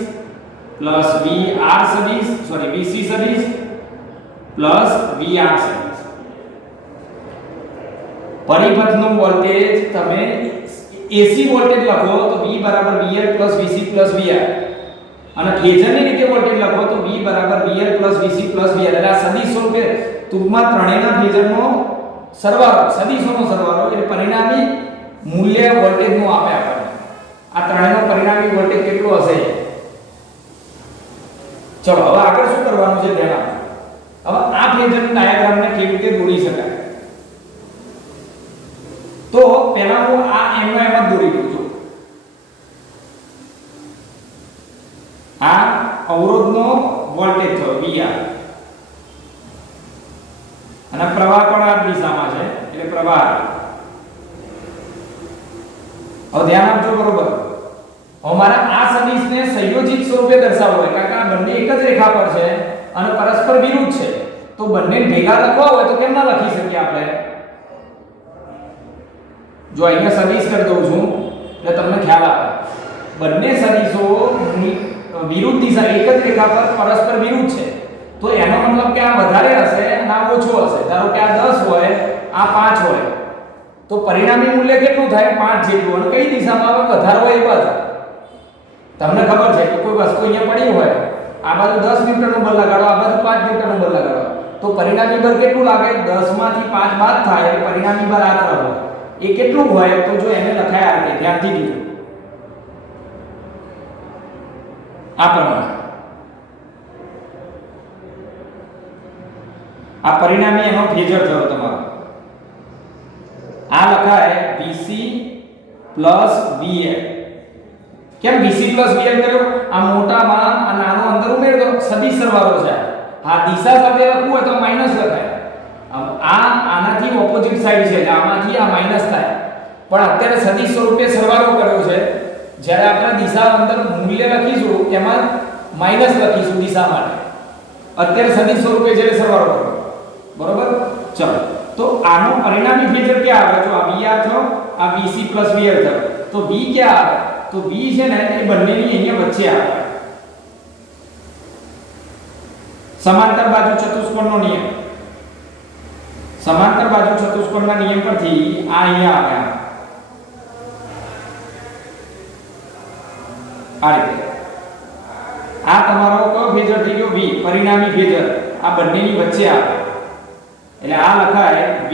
પ્લસ VR સદિશ VC સદિશ પ્લસ VR સદિશ. પરિપથનો વોલ્ટેજ તમે એસી વોલ્ટેજ લખો તો V બરાબર VL VC VR અને ફેઝરની રીતે વોલ્ટેજ લખો તો V બરાબર VL VC VR એટલે આ સદિશ સ્વરૂપે ટૂંકમાં ત્રણેયના ફેઝરનો સરવાળો સદિશોનો સરવાળો એટલે પરિણામી મૂલ્ય વોલ્ટેજનું આપે આપણને આ ત્રણેયનો પરિણામી વોલ્ટેજ કેટલો હશે ચલો હવે આગળ શું કરવાનું છે ધ્યાન આપો હવે આ ફેઝર ડાયાગ્રામને કેવી રીતે દોરી શકાય તો પહેલા હું આ એમનો એમ જ દોરી દઉં છું આ અવરોધનો વોલ્ટેજ છે VR અને પ્રવાહ પણ આ દિશામાં છે એટલે પ્રવાહ હવે ધ્યાન આપજો બરોબર અમારા આ સદિશને સંયોજિત સ્વરૂપે દર્શાવવો હોય કારણ કે આ બંને એક જ રેખા પર છે અને પરસ્પર વિરુદ્ધ છે તો બંને ભેગા લખવા હોય તો કેમ ના લખી શકીએ આપણે જો અહીંયા સદિશ કરી દઉં છું એટલે તમને ખ્યાલ આવે બંને સદિશો વિરુદ્ધ દિશા એક જ રેખા પર પરસ્પર વિરુદ્ધ છે તો એનો મતલબ કે આ વધારે હશે અને આ ઓછો હશે ધારો કે આ 10 હોય આ 5 હોય તો પરિણામી મૂલ્ય કેટલું થાય 5 જેટલું અને કઈ દિશામાં આવે વધારે હોય એ બાજુ તમને ખબર છે કે કોઈ વસ્તુ અહીંયા પડી હોય આ બાજુ 10 ન્યૂટનનું બળ લગાડો આ બાજુ 5 ન્યૂટનનું બળ લગાડો તો પરિણામી બળ કેટલું લાગે 10 માંથી 5 બાદ થાય એટલે પરિણામી બળ આ તરફ હોય એ કેટલું હોય તો જો એને લખાય આ રીતે ધ્યાનથી દીધું આ પ્રમાણે આ પરિણામી એનો ફેઝર થયો તમારો આ લખાય VC VL કેમ VC VL કર્યો આ મોટામાં આ નાનો અંદર ઉમેર દો સદિશ સરવાળો છે આ દિશા સાથે લખવું હોય તો માઈનસ લખાય આ આનાથી ઓપોઝિટ સાઈડ છે એટલે આમાંથી આ માઈનસ થાય પણ અત્યારે સદિશ સ્વરૂપે સરવાળો કર્યો છે જ્યારે આપણે દિશા અંદર મૂલ્ય લખીશું એમાં માઈનસ લખીશું દિશા માટે અત્યારે સદિશ સ્વરૂપે જ્યારે સરવાળો કરો બરોબર ચલો તો આનો પરિણામી ફેઝર ક્યાં આવે જો આ VR થયો આ VC VL થયો તો V ક્યાં આવે તો V છે ને એ બંનેની અહીંયા વચ્ચે આવે સમાંતર બાજુ ચતુષ્કોણનો નિયમ સમાંતર બાજુ ચતુષ્કોણના નિયમ પરથી આ અહીંયા આવે આ રીતે આ તમારો કયો ફેઝર થઈ ગયો V પરિણામી ફેઝર આ બંનેની વચ્ચે આવે એટલે આ લખાય V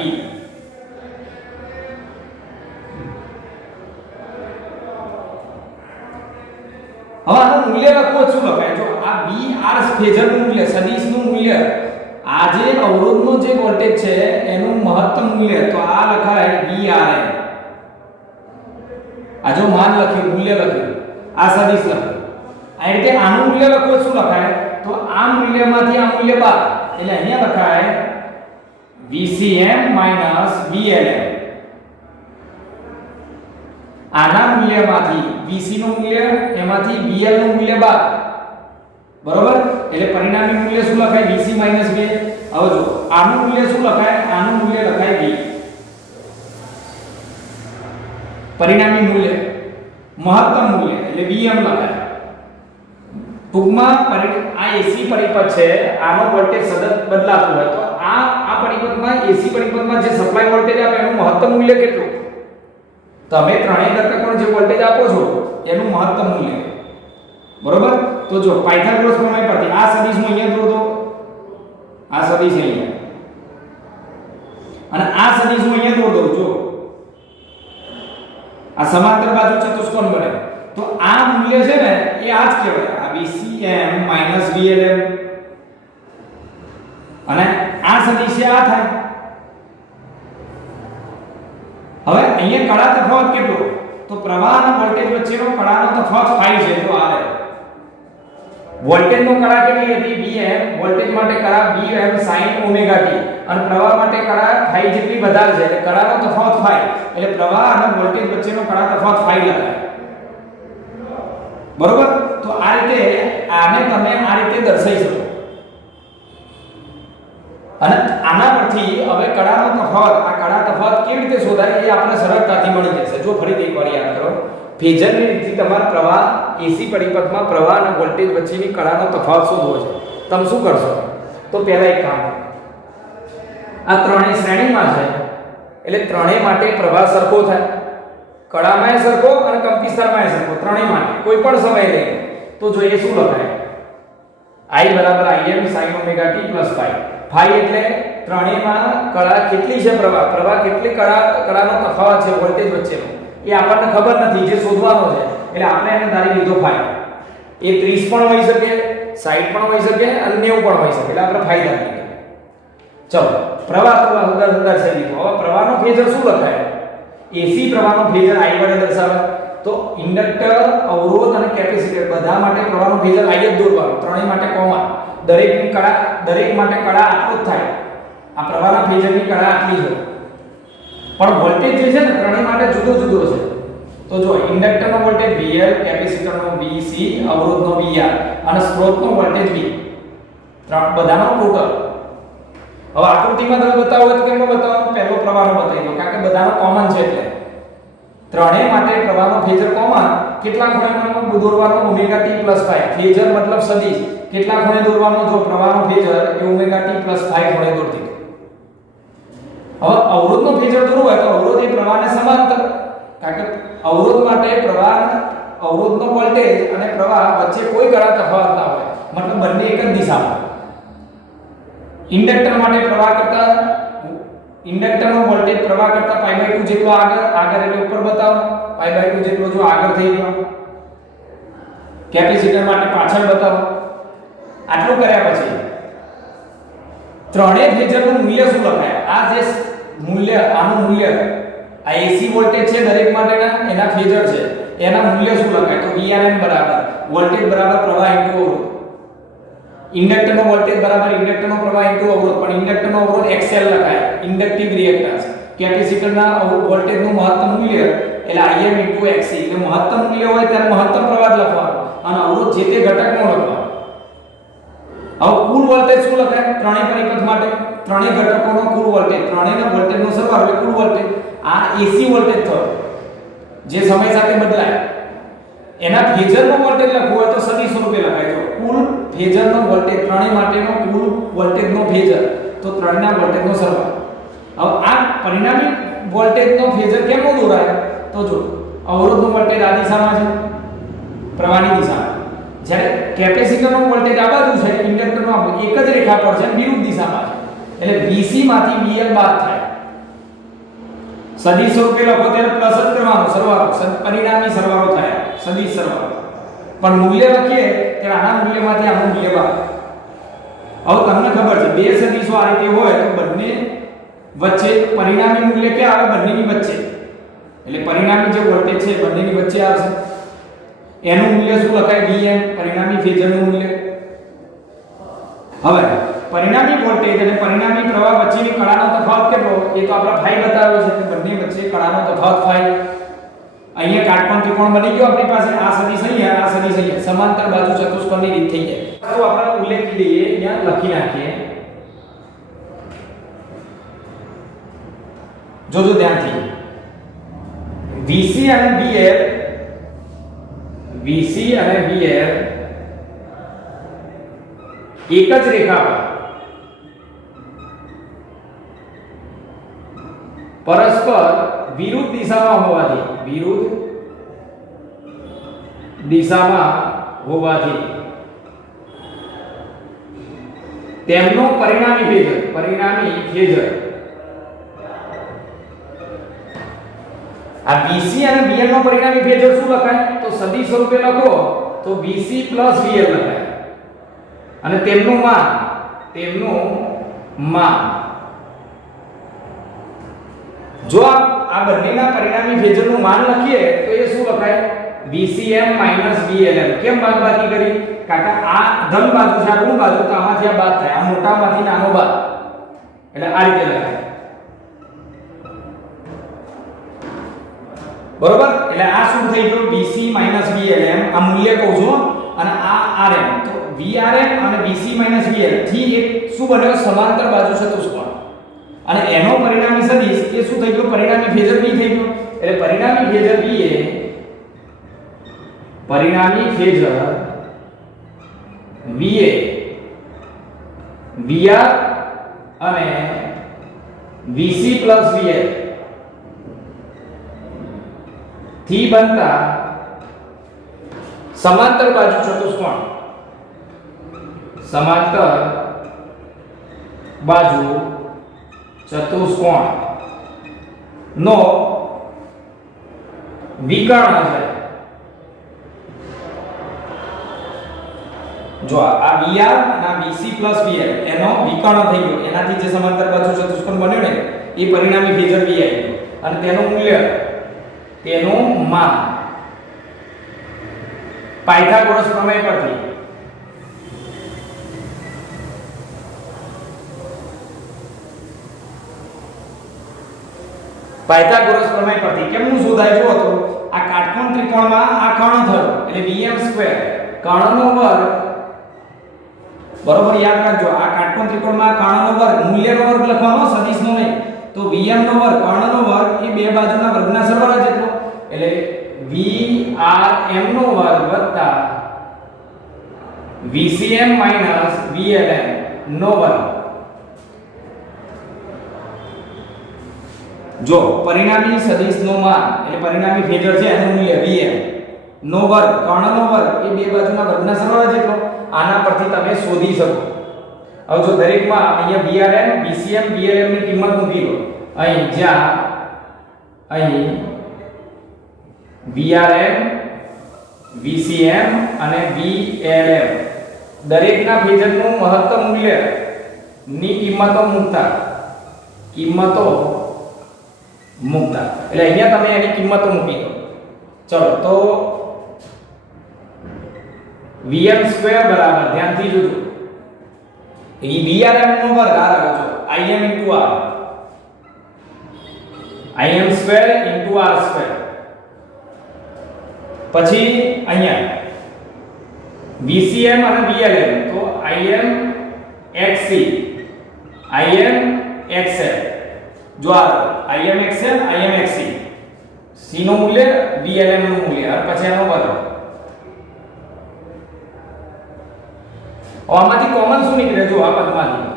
હવે આનું મૂલ્ય લખવો શું લખાય જો આ VR ફેઝરનું મૂલ્ય સદિશનું મૂલ્ય આ જે અવરોધનો જે વોલ્ટેજ છે એનું મહત્તમ મૂલ્ય તો આ લખાય VRN આ જો માન લખ્યું મૂલ્ય લખ્યું આ સદિશ લખ્યું આ રીતે આનું મૂલ્ય લખવો શું લખાય તો આ મૂલ્યમાંથી આ મૂલ્ય બાદ એટલે અહીંયા લખાય VCM VLM આના મૂલ્યમાંથી VC નું મૂલ્ય એમાંથી VL નું મૂલ્ય બાદ બરોબર એટલે પરિણામી મૂલ્ય શું લખાય VC - 2 હવે જો આનું મૂલ્ય શું લખાય આનું મૂલ્ય લખાય V પરિણામી મૂલ્ય મહત્તમ મૂલ્ય એટલે VM લખાય ટૂંકમાં આ AC પરિપથ છે આનો વોલ્ટેજ સતત બદલાતો હોય તો આ પરિપથમાં AC પરિપથમાં જે સપ્લાય વોલ્ટેજ આપે એનું મહત્તમ મૂલ્ય કેટલું તમે ત્રણેય ઘટકોને જે વોલ્ટેજ આપો છો એનું મહત્તમ મૂલ્ય બરોબર તો જો પાયથાગોરસ પ્રમેય પરથી આ સદિશ હું અહીંયા દોરો આ સદિશ અહીંયા અને આ સદિશ હું અહીંયા દોરો જો આ સમાંતર બાજુ ચતુષ્કોણ બને તો આ મૂલ્ય છે ને એ આ જ કહેવાય આ VCM VLM અને આ સદિશ આ થાય હવે અહીંયા કળા તફાવત કેટલો તો પ્રવાહ અને વોલ્ટેજ વચ્ચેનો કળાનો તફાવત phi છે તો આ રહે વોલ્ટેજનો કળા કેટલી હતી Vm વોલ્ટેજ માટે કળા Vm sin ઓમેગા t અને પ્રવાહ માટે કળા phi જેટલી વધારે છે એટલે કળાનો તફાવત phi એટલે પ્રવાહ અને વોલ્ટેજ વચ્ચેનો કળા તફાવત phi લખાય બરોબર તો આ રીતે આને તમે આ રીતે દર્શાવી શકો અને આના પરથી હવે કળાનો તફાવત આ કળા તફાવત કેવી રીતે શોધાય એ આપણે સરળતાથી મળી જશે જો ફરીથી એકવાર યાદ કરો ફેઝરની રીતથી તમારે પ્રવાહ AC પરિપથમાં પ્રવાહ અને વોલ્ટેજ વચ્ચેની કળાનો તફાવત શોધવો છે તમે શું કરશો તો પહેલા એક કામ આ ત્રણેય શ્રેણીમાં છે એટલે ત્રણેય માટે પ્રવાહ સરખો થાય, કળામાંય સરખો અને કંપનવિસ્તારમાંય સરખો, ત્રણેય માટે કોઈ પણ સમય લઈને. તો જોઈએ શું લખાય, I બરાબર Im sin omega t plus phi. phi એટલે ત્રણેયમાં કળા કેટલી છે, પ્રવાહ કેટલી કળાનો તફાવત છે વોલ્ટેજ વચ્ચેનો એ આપણને ખબર નથી, જે શોધવાનો છે. એટલે આપણે એને ધારી લીધો phi. એ 30 પણ હોઈ શકે, 60 પણ હોઈ શકે અને 90 પણ હોઈ શકે. એટલે આપણે phi ધારી લીધો. ચલો પ્રવાહ અંદર છે લીધો. હવે પ્રવાહનો ફેઝર શું લખાય? AC પ્રવાહનો ફેઝર I વડે દર્શાવે. તો ઇન્ડક્ટર, અવરોધ અને કેપેસિટર બધા માટે પ્રવાહનો ફેઝર I જ દોરવાનો, ત્રણેય માટે કોમન. દરેક માટે કળા આટલો જ થાય. આ પ્રવાહના ફેઝરની કળા આટલી છે. પણ વોલ્ટેજ જે છે ને ત્રણેય માટે જુદો જુદો છે. તો જો ઇન્ડક્ટરનો વોલ્ટેજ VL, કેપેસિટરનો VC, અવરોધનો VR અને સ્ત્રોતનો વોલ્ટેજ V. બધાનો ટોટલ. હવે આકૃતિમાં તમે બતાવો તો કેમનો બતાવવાનો? પહેલો પ્રવાહનો બતાવી દો, કારણ કે બધાનો કોમન છે. એટલે ત્રણેય માટે પ્રવાહનો ફેઝર કોમન. કેટલા ખૂણે દોરવાનો? Omega t + phi. ફેઝર મતલબ સદિશ. કેટલા ખૂણે દોરવાનો? જો પ્રવાહનો ફેઝર એ ઓમેગા t + phi ખૂણે દોરતી. હવે અવરોધનો ફેઝર દોરવો હોય તો અવરોધ એ પ્રવાહને સમાંતર, કારણ કે અવરોધ માટે અવરોધનો વોલ્ટેજ અને પ્રવાહ વચ્ચે કોઈ કળા તફાવત ના હોય, મતલબ બંને એક જ દિશામાં. ઇન્ડક્ટર માટે ઇન્ડક્ટરનો વોલ્ટેજ પ્રવાહ કરતા π/2 જેટલો આગળ એટલે ઉપર બતાવો, π/2 જેટલો જો આગળ થઈ ગયો. કેપેસિટર માટે પાછળ બતાવો. આટલું કર્યા પછી ત્રણેય ફેઝરનું મૂલ્ય શું લખાય? આ જે મૂલ્ય, આનું મૂલ્ય, આ AC વોલ્ટેજ છે દરેક માટેના, એના ફેઝર છે, એના મૂલ્ય શું લખાય? તો VRN બરાબર વોલ્ટેજ બરાબર પ્રવાહ ઇન્ટુ અવરોધ. ઇન્ડક્ટરનો વોલ્ટેજ બરાબર ઇન્ડક્ટરનો પ્રવાહ ઇન્ટુ અવરોધ, પણ ઇન્ડક્ટરનો અવરોધ XL લખાય, ઇન્ડક્ટિવ રિએક્ટન્સ. કેપેસિટરના વોલ્ટેજનું મહત્તમ મૂલ્ય એટલે Im ઇન્ટુ XC. એટલે મહત્તમ મૂલ્ય હોય ત્યારે મહત્તમ પ્રવાહ લખવાનો અને અવરોધ જે તે ઘટકનો લખવાનો. હવે કુલ વોલ્ટેજ શું લખાય? ત્રણેય પરિપથ માટે ત્રણેય ઘટકોનો કુલ વોલ્ટેજ, ત્રણેયના વોલ્ટેજનો સરવાળો એટલે કુલ વોલ્ટેજ. આ AC વોલ્ટેજ થયો જે સમય સાથે બદલાય. એના ફેઝરનો વોલ્ટેજ લખવો હોય તો સદિશ સ્વરૂપે લખાય. તો કુલ ફેઝરનો વોલ્ટેજ, ત્રણેય માટેનો કુલ વોલ્ટેજનો ફેઝર, તો ત્રણના વોલ્ટેજનો સરવાળો. હવે આ પરિણામી વોલ્ટેજનો ફેઝર કેમનો દોરાય? તો જો અવરોધનો વોલ્ટેજ આ દિશામાં છે, પ્રવાહની દિશામાં. જ્યારે કેપેસિટરનો વોલ્ટેજ આ બાજુ છે, ઇન્ડક્ટરનો એક જ રેખા પર છે, વિરુદ્ધ દિશામાં છે. એટલે VC માંથી VL બાદ થાય. સદિશ સ્વરૂપે લખો ત્યારે પ્લસ જ કરવાનો, સરવાળો, પરિણામી સરવાળો થાય, સદિશ સરવાળો. પણ મૂલ્ય લખીએ ત્યારે આના મૂલ્યમાંથી આનું મૂલ્ય બાદ. હવે તમને ખબર છે બે સદિશો આ રીતે હોય તો બંને વચ્ચે પરિણામી મૂલ્ય ક્યાં આવે? બંનેની વચ્ચે. એટલે પરિણામી જે વોલ્ટેજ છે બંનેની વચ્ચે આવશે. એનું મૂલ્ય શું લખાય? Vm, પરિણામી ફેઝરનું મૂલ્ય. હવે પરિણામી વોલ્ટેજ અને પરિણામી પ્રવાહ વચ્ચેની કળાનો તફાવત કેટલો? એ તો આપણે phi બતાવ્યો છે કે બંને વચ્ચે કળાનો તફાવત phi. અહીંયા કાટકોણ ત્રિકોણ બની ગયો આપણી પાસે. આ સદિશ અહીંયા, આ સદિશ અહીંયા, સમાંતર બાજુ ચતુષ્કોણની રીત થઈ જાય. તો આપણે ઉલ્લેખી દઈએ, અહીંયા લખી નાખીએ. જોજો ધ્યાનથી. VC અને VL એક જ રેખા પર પરસ્પર વિરુદ્ધ દિશામાં હોવાથી તેમનો પરિણામી ફેઝર આ VC અને VL નો પરિણામી ફેઝર શું લખાય? તો સદિશ સ્વરૂપે લખો તો VC plus VL લખાય. અને તેમનું માન જો આ બંનેના પરિણામી ફેઝરનું માન લખીએ તો એ શું લખાય? VCM minus VLM. કેમ બાદબાકી કરી? કારણ કે આ ધન બાજુ છે, આ ઋણ બાજુ, તો આમાંથી આ બાદ થાય, આ મોટામાંથી નાનો બાદ, એટલે આ રીતે લખાય. બરોબર? એટલે આ શું થઈ ગયું? VC minus VLM. આ મૂલ્ય કહું છું અને આ RM. તો VRM અને VC minus VL થી એક શું બન્યો? સમાંતર બાજુ ચતુષ્કોણ. અને એનો પરિણામી સદિશ એ શું થઈ ગયો? પરિણામી ફેઝર V થઈ ગયો. એટલે પરિણામી ફેઝર V એ પરિણામી ફેઝર V એ VR અને VC plus VL થી બનતા સમાંતર બાજુ ચતુષ્કોણ, સમાંતર બાજુ ચતુષ્કોણ નો વિકર્ણ છે. જો આ VR અને આ BC પ્લસ VL એનો વિકર્ણ થઈ ગયો, એનાથી જે સમાંતર બાજુ ચતુષ્કોણ બન્યો ને એ પરિણામી ફેઝર V આવી ગયો અને તેનું મૂલ્ય, તેનું માન પાયથાગોરસ પ્રમેય પરથી કેમનું શોધાય? જો તો આ કાટકોણ ત્રિકોણમાં આ કર્ણ થયો એટલે Vm2 કર્ણનો વર્ગ, બરોબર યાદ રાખજો, આ કાટકોણ ત્રિકોણમાં કર્ણનો વર્ગ, મૂલ્યનો વર્ગ લખવાનો, સદિશનો નહીં. તો Vm નો વર્ગ કર્ણનો વર્ગ એ બે બાજુના વર્ગના સરવાળા જેટલો, એટલે Vrm નો વર્ગ વત્તા Vcm માઈનસ Vlm નો વર્ગ. જો પરિણામી સદિશનો માન એટલે પરિણામી ફેઝર છે એનું મૂલ્ય Vm નો વર્ગ કર્ણનો વર્ગ એ બે બાજુના વર્ગના સરવાળા જેટલો, આના પરથી તમે શોધી શકો. હવે જો દરેકમાં અહીંયા Vrm, Vcm, Vlm ની કિંમત મૂકી દો. અહીં જ્યાં અહીં Vrm, Vcm અને Vlm દરેકના ફેઝરનું મહત્તમ મૂલ્ય ની કિંમતો મૂકતા એટલે અહીંયા તમે એની કિંમતો મૂકી દો. ચલો તો Vm2 બરાબર, ધ્યાનથી જોજો, એ Vrm નો વર્ગ આ રહ્યો છો Im * r, Im2 * r2. પછી અહીંયા Vcm અને Vlm તો Imxc, Imxl, જો આ Imxl, Imxc, c નું મૂલ્ય, Vlm નું મૂલ્ય અને પછી એનો વર્ગ. આમાંથી કોમન શું નીકળે? જો આ પદમાંથી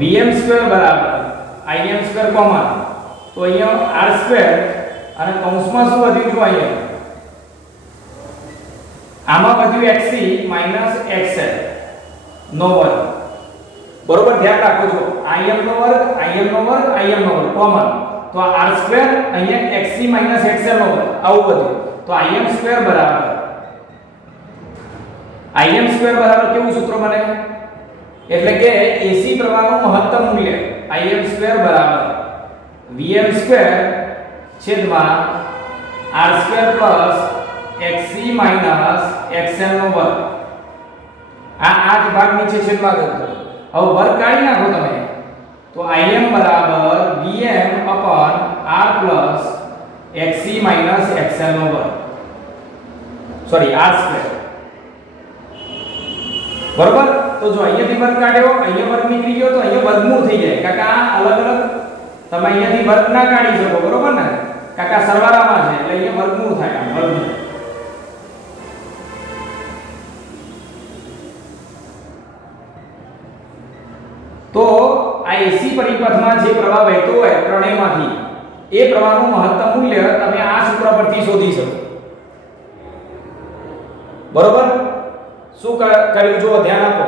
Vm2 બરાબર Im2 કોમન, તો અહીંયા r2 અને કૌંસમાં શું વધ્યું? જો અહીંયા આમાં વધ્યું xc માઈનસ xl નો વર્ગ. બરોબર ધ્યાન રાખો. જો Im નો વર્ગ, Im નો વર્ગ, Im નો વર્ગ કોમન, તો આ r2 અહીંયા xc માઈનસ xl નો વર્ગ આવું વધ્યું. તો Im2 બરાબર કેવું સૂત્ર બને? એટલે કે AC પ્રવાહનું મહત્તમ મૂલ્ય Im2 બરાબર Vm2 છેદમાં r2 plus xc minus xl નો વર્ગ. આ જ ભાગ નીચે છેદમાં કરજો. હવે વર્ગ કાઢી નાખો તમે, તો Im બરાબર Vm upon r plus xc minus xl નો વર્ગ, સોરી r2. બરોબર. તો જો અહીંયાથી વર્ગ કાઢ્યો, અહીંયા વર્ગ નીકળી ગયો, તો અહીંયા વર્ગમૂળ થઈ જાય. કાકા અલગ અલગ તમે અહીંયાથી વર્ગ ના કાઢી શકો, બરોબર ને? કાકા સરવાળામાં છે એટલે અહીંયા વર્ગમૂળ થાય, વર્ગમૂળ. તો આ AC પરિપથમાં જે પ્રવાહ વહેતો હોય ત્રણેયમાંથી, એ પ્રવાહનું મહત્તમ મૂલ્ય તમે આ સૂત્ર પરથી શોધી શકો. બરોબર. શું કર્યું? જો ધ્યાન આપો,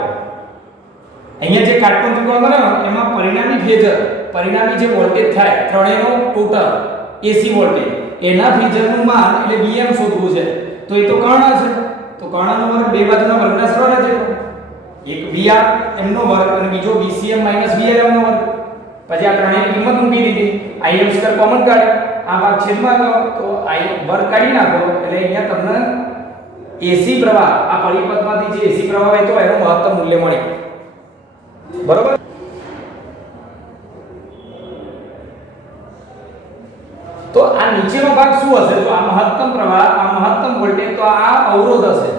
અહીંયા જે કાટકોણ ત્રિકોણ બને એમાં પરિણામી ફેઝર, પરિણામી જે વોલ્ટેજ થાય ત્રણેયનો ટોટલ AC વોલ્ટેજ, એના ફેઝરનું માન એટલે Vm શોધવું છે. તો એ તો કર્ણ છે, તો કર્ણનો વર્ગ બે બાજુના વર્ગના સરવાળા છે. એક Vrm નો વર્ગ અને બીજો Vcm માઈનસ Vlm નો વર્ગ. પછી આ ત્રણેયની કિંમત મૂકી દીધી, Im2 કોમન કાઢ્યો, આ ભાગ છેદમાં ગયો, તો I વર્ગ કાઢી નાખો એટલે અહીંયા તમને AC પ્રવાહ, આ પરિપથમાંથી જે AC પ્રવાહ વહેતો હોય એનું મહત્તમ મૂલ્ય મળે. બરોબર. તો આ નીચેનો ભાગ શું હશે? તો આ મહત્તમ પ્રવાહ, આ મહત્તમ વોલ્ટેજ, તો આ અવરોધ હશે.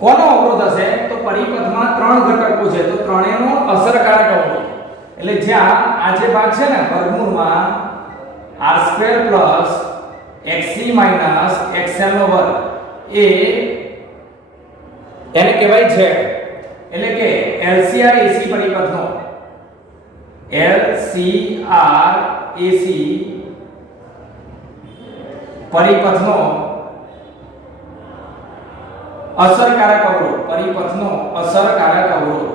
કોનો અવરોધ હશે? તો પરિપથમાં ત્રણ ઘટકો છે, તો ત્રણેયનો અસરકારક અવરોધ. એટલે જ્યાં આ જે ભાગ છે ને વર્ગમૂળમાં r2 xc xl નો વર્ગ, એને કહેવાય Z. એટલે કે LCR AC પરિપથનો, LCR AC પરિપથનો અસરકારક અવરોધ, પરિપથનો અસરકારક અવરોધ,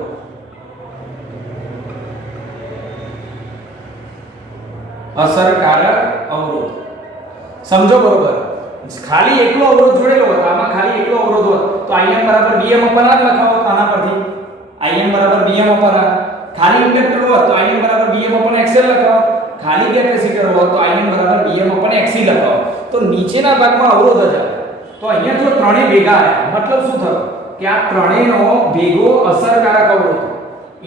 અસરકારક અવરોધ. સમજો બરોબર? ખાલી એકલો અવરોધ જોડેલો હોત, આમાં ખાલી એકલો અવરોધ હોત તો Im બરાબર Bm upon R લખાવો આના પરથી. Im બરાબર Bm upon R. ખાલી ઇન્ડક્ટર હોત તો Im બરાબર Bm upon XL લખાવો. ખાલી કેપેસિટર હોત તો Im બરાબર Bm upon XC લખાવો. તો નીચેના ભાગમાં અવરોધ જ આવે. તો અહીંયા જો ત્રણેય ભેગા આવ્યા મતલબ શું થયું કે આ ત્રણેયનો ભેગો અસરકારક અવરોધ,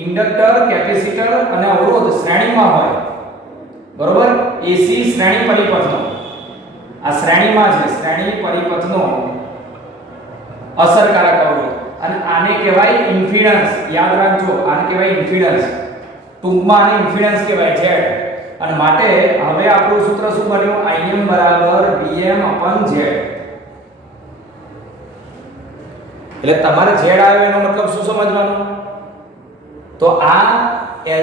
ઇન્ડક્ટર, કેપેસિટર અને અવરોધ શ્રેણીમાં હોય. બરોબર? AC શ્રેણી પરિપથનો આ શ્રેણીમાં છે, શ્રેણી પરિપથનો અસરકારક અવરોધ. અને આને કહેવાય ઇમ્પિડન્સ. યાદ રાખજો, આને કહેવાય ઇમ્પિડન્સ. ટૂંકમાં આને ઇમ્પિડન્સ કહેવાય Z. અને માટે હવે આપણું સૂત્ર શું બન્યું? Im બરાબર Bm upon Z. એટલે તમારે Z આવ્યો એનો મતલબ શું સમજવાનું? તો આ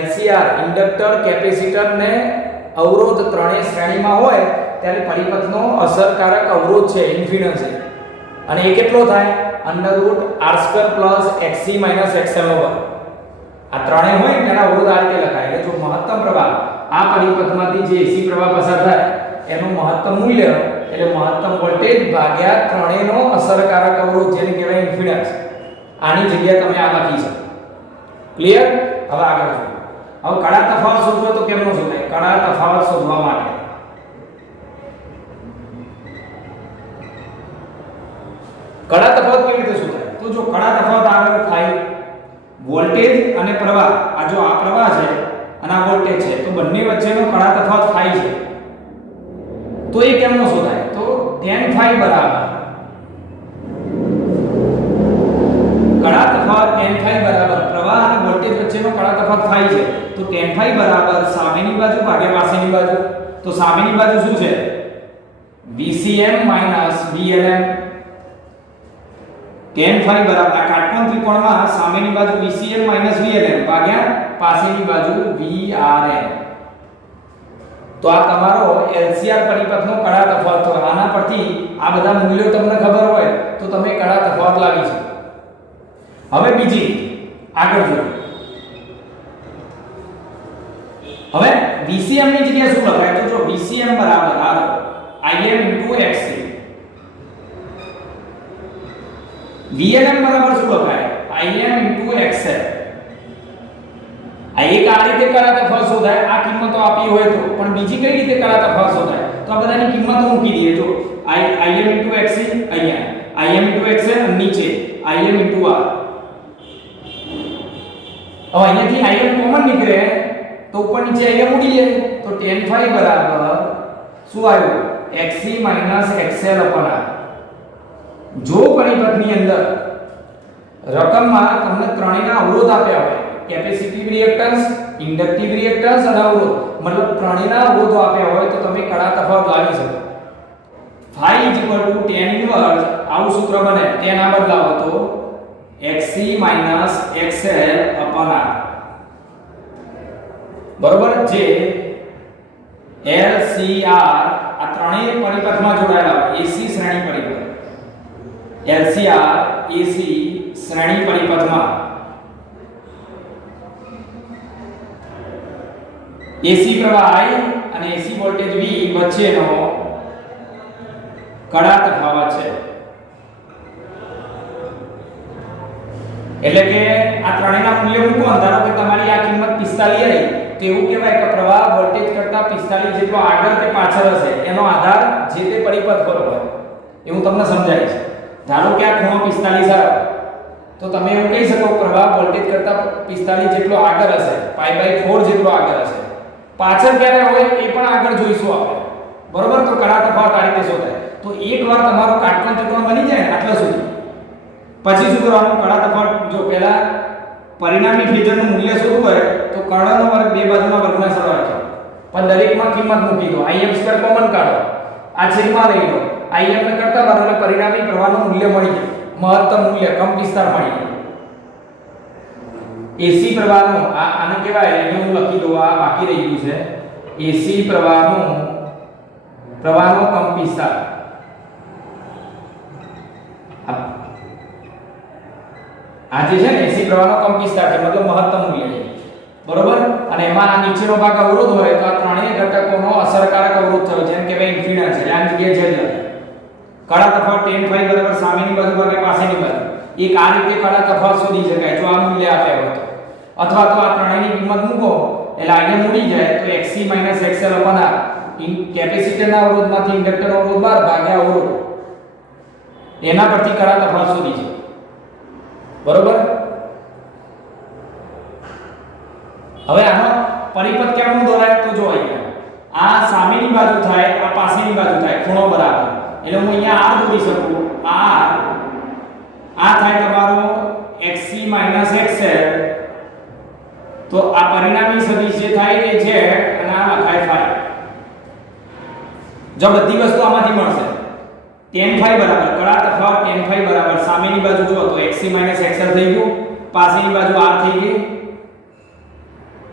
LCR ઇન્ડક્ટર, કેપેસિટર ને અવરોધ ત્રણેય શ્રેણીમાં હોય ત્યારે પરિપથનો અસરકારક અવરોધ છે, ઇમ્પિડન્સ છે. અને એ કેટલો થાય? √R² + XC - XL નો વર્ગ. આ ત્રણેય હોય તેના અવરોધ આ રીતે લખાય. એટલે જો મહત્તમ પ્રવાહ આ પરિપથમાંથી જે AC પ્રવાહ પસાર થાય એનું મહત્તમ મૂલ્ય એટલે મહત્તમ વોલ્ટેજ ભાગ્યા ત્રણેયનો અસરકારક અવરોધ, જેને કહેવાય ઇમ્પિડન્સ. આની જગ્યાએ તમે આ લખી શકો. ક્લિયર? હવે આગળ જોઈએ. હવે કડા તફાવત શોધવો તો કેમનો શોધાય? કડા તફાવત શોધવા માટે કડા તફાવત કેવી રીતે શોધાય? તો જો કડા તફાવત આગળ થાય વોલ્ટેજ અને પ્રવાહ, આ જો આ પ્રવાહ છે અને આ વોલ્ટેજ છે તો બંને વચ્ચેનો કડા તફાવત થાય છે. તો એ કેમનો શોધાય? તો tan phi બરાબર કડા તફાવત tan phi બરાબર પ્રવાહ અને વોલ્ટેજ વચ્ચેનો કડા તફાવત થાય છે તો tan phi બરાબર સામેની બાજુ ભાગ્યા પાછળની બાજુ. તો સામેની બાજુ શું છે? VCM - VLM. tan phi બરાબર આ કાટકોણ ત્રિકોણમાં સામેની બાજુ VCM - VLM ભાગ્યા પાછળની બાજુ VRM. તો આ તમારો LCR પરિપથનો કડા તફાવત હોય. આના પરથી આ બધા મૂલ્યો તમને ખબર હોય તો તમે કડા તફાવત લાવી શકો. હવે બીજી આગળ જોઈએ. હવે VCM ની જગ્યાએ શું લખાય? તો જો VCM બરાબર Im * XC. VLM બરાબર શું લખાય? Im * XL. આ એક આ રીતે કડા તફાવત શોધાય. આ કિંમતો આપી હોય તો, પણ બીજી કઈ રીતે કડા તફાવત શોધાય? તો આ બધાની કિંમતો મૂકી દઈએ. જો Im * XC અહીંયા, Im * XL અને નીચે Im * R. હવે અહીંયાથી Im કોમન નીકળે તો ઉપર નીચે Im ઉડી જાય. તો tan phi બરાબર શું આવ્યું? XC - XL upon R. જો પરિપથની અંદર રકમમાં તમને ત્રણેયના અવરોધ આપ્યા હોય, કેપેસિટિવ રિએક્ટન્સ, ઇન્ડક્ટિવ રિએક્ટન્સ અને અવરોધ, મતલબ ત્રણેયના અવરોધો આપ્યા હોય તો તમે કડા તફાવત લાવી શકો. phi = tan ઇન્વર્સ આવું સૂત્ર બને. tan આ બદલાવો તો XC - XL upon R. બરોબર? જે LCR આ ત્રણેય પરિપથમાં જોડાયેલા હોય. AC શ્રેણી પરિપથ, LCR AC શ્રેણી પરિપથમાં AC પ્રવાહ I અને AC વોલ્ટેજ V વચ્ચેનો કડા તફાવત છે. એટલે કે આ ત્રણેયના મૂલ્ય મૂકો. ધારો કે તમારી આ કિંમત 45 આવી તો એવું કહેવાય કે પ્રવાહ વોલ્ટેજ કરતા 45 જેટલો આગળ કે પાછળ હશે એનો આધાર જે તે પરિપથ પર હોય. એવું તમને સમજાય છે. ધારો કે આ ખૂણો 45 આવે તો તમે એવું કહી શકો પ્રવાહ વોલ્ટેજ કરતા 45 જેટલો આગળ હશે, π/4 જેટલો આગળ હશે. પાછળ ક્યારે હોય એ પણ આગળ જોઈશું આપણે. બરોબર? તો કડા તફાવત આ રીતે શોધાય. તો એકવાર તમારો કાટકોણ ત્રિકોણ બની જાય ને આટલા સુધી, પછી શું કરવાનું? કડા તફાવત જો પહેલા પરિણામી ફેઝરનું મૂલ્ય શોધવું હોય તો કર્ણનો વર્ગ બે બાજુના વર્ગના સરવાળો છે. પણ દરેકમાં કિંમત મૂકી દો. Im² કોમન કાઢો, આ છેદમાં લઈ લો. Im ને કરતા બાર એટલે પરિણામી પ્રવાહનું મૂલ્ય મળી જાય. મહત્તમ મૂલ્ય કમ વિસ્તાર મળી જાય. AC પ્રવાહનું આને કહેવાય, અહીંયા હું લખી દઉં, આ બાકી રહી ગયું છે. AC પ્રવાહનો કંપ વિસ્તાર આ જે છે ને AC પ્રવાહનો કંપનવિસ્તાર છે મતલબ મહત્તમ મૂલ્ય છે બરોબર અને એમાં આ નીચેનો ભાગ અવરોધ હોય તો આ ત્રણેય ઘટકોનો અસરકારક અવરોધ થયો જેમ કે ભાઈ ઇમ્પિડન્સ એટલે આ જગ્યાએ Z લખે કડા તફાવત tan phi બરાબર સામેની બાજુ ભાગે પાછળની બાજુ એક આ રીતે કડા તફાવત શોધી શકાય જો આ મૂલ્ય આપ્યા હોય તો અથવા તો આ ત્રણેયની કિંમત મૂકો એટલે અહીંયા મૂડી જાય તો XC XL R કેપેસિટરના અવરોધમાંથી ઇન્ડક્ટરનો અવરોધ બાદ ભાગ્યા અવરોધ એના પરથી કડા તફાવત શોધી છે બરોબર હવે આનો પરિપથ કેમનું દોરાય તો જો અહીંયા આ સામેની બાજુ થાય આ પાછળની બાજુ થાય ખૂણો બરાબર એટલે હું અહીંયા R દોરી શકું આ થાય તમારો XC XL તો આ પરિણામી સદિશ જે થાય એ Z અને આ લખાય phi જો બધી વસ્તુ આમાંથી મળશે tan phi બરાબર કડા તફાવત tan phi બરાબર સામેની બાજુ જો તો XC XL થઈ ગયું પાછળની બાજુ R થઈ ગઈ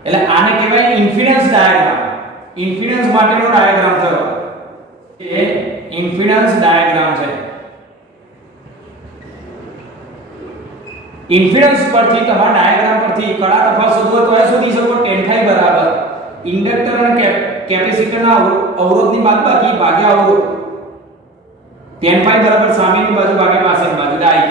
એટલે આને કહેવાય ઇમ્પિડન્સ ડાયાગ્રામ ઇમ્પિડન્સ માટેનો ડાયાગ્રામ થયો એ ઇમ્પિડન્સ ડાયાગ્રામ છે ઇમ્પિડન્સ પરથી તમારા ડાયાગ્રામ પરથી કડા તફાવત શોધવો તો એ શોધી શકો tan phi બરાબર ઇન્ડક્ટર અને કેપેસિટરના અવરોધની બાદબાકી ભાગ્યા અવરોધ tan phi બરાબર સામેની બાજુ ભાગ્યા પાછળની બાજુ ડાઈ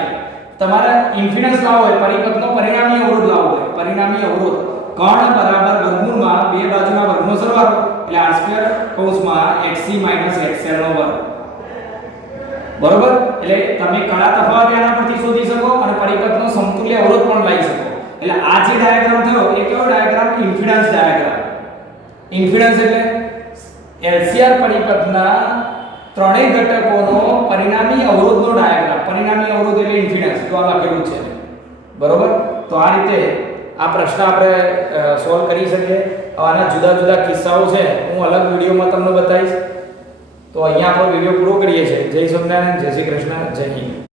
તમારે ઇમ્પિડન્સ લાવવો હોય પરિપથનો પરિણામી અવરોધ લાવવો હોય પરિણામી અવરોધ કર્ણ બરાબર વર્ગમૂળમાં બે બાજુના વર્ગનો સરવાળો એટલે r² કૌંસમાં XC XL નો વર્ગ બરોબર એટલે તમે કડા તફાવત એના પરથી શોધી શકો અને પરિપથનો સમતુલ્ય અવરોધ પણ લઈ શકો એટલે આ જે ડાયાગ્રામ થયો એ કેવો ડાયાગ્રામ ઇમ્પિડન્સ ડાયાગ્રામ ઇમ્પિડન્સ એટલે LCR પરિપથના ત્રણેય ઘટકોનો પરિણામી અવરોધનો ડાયાગ્રામ પરિણામી અવરોધ એટલે ઇમ્પિડન્સ તો આ લખેલું છે બરોબર તો આ રીતે આ પ્રશ્ન આપણે સોલ્વ કરી શકીએ આના જુદા જુદા કિસ્સાઓ છે હું અલગ વિડિયોમાં તમને બતાવીશ તો અહીંયા આપણો વિડિયો પૂરો કરીએ છીએ જય સ્વામિનારાયણ જય શ્રી કૃષ્ણ જય હિન્દ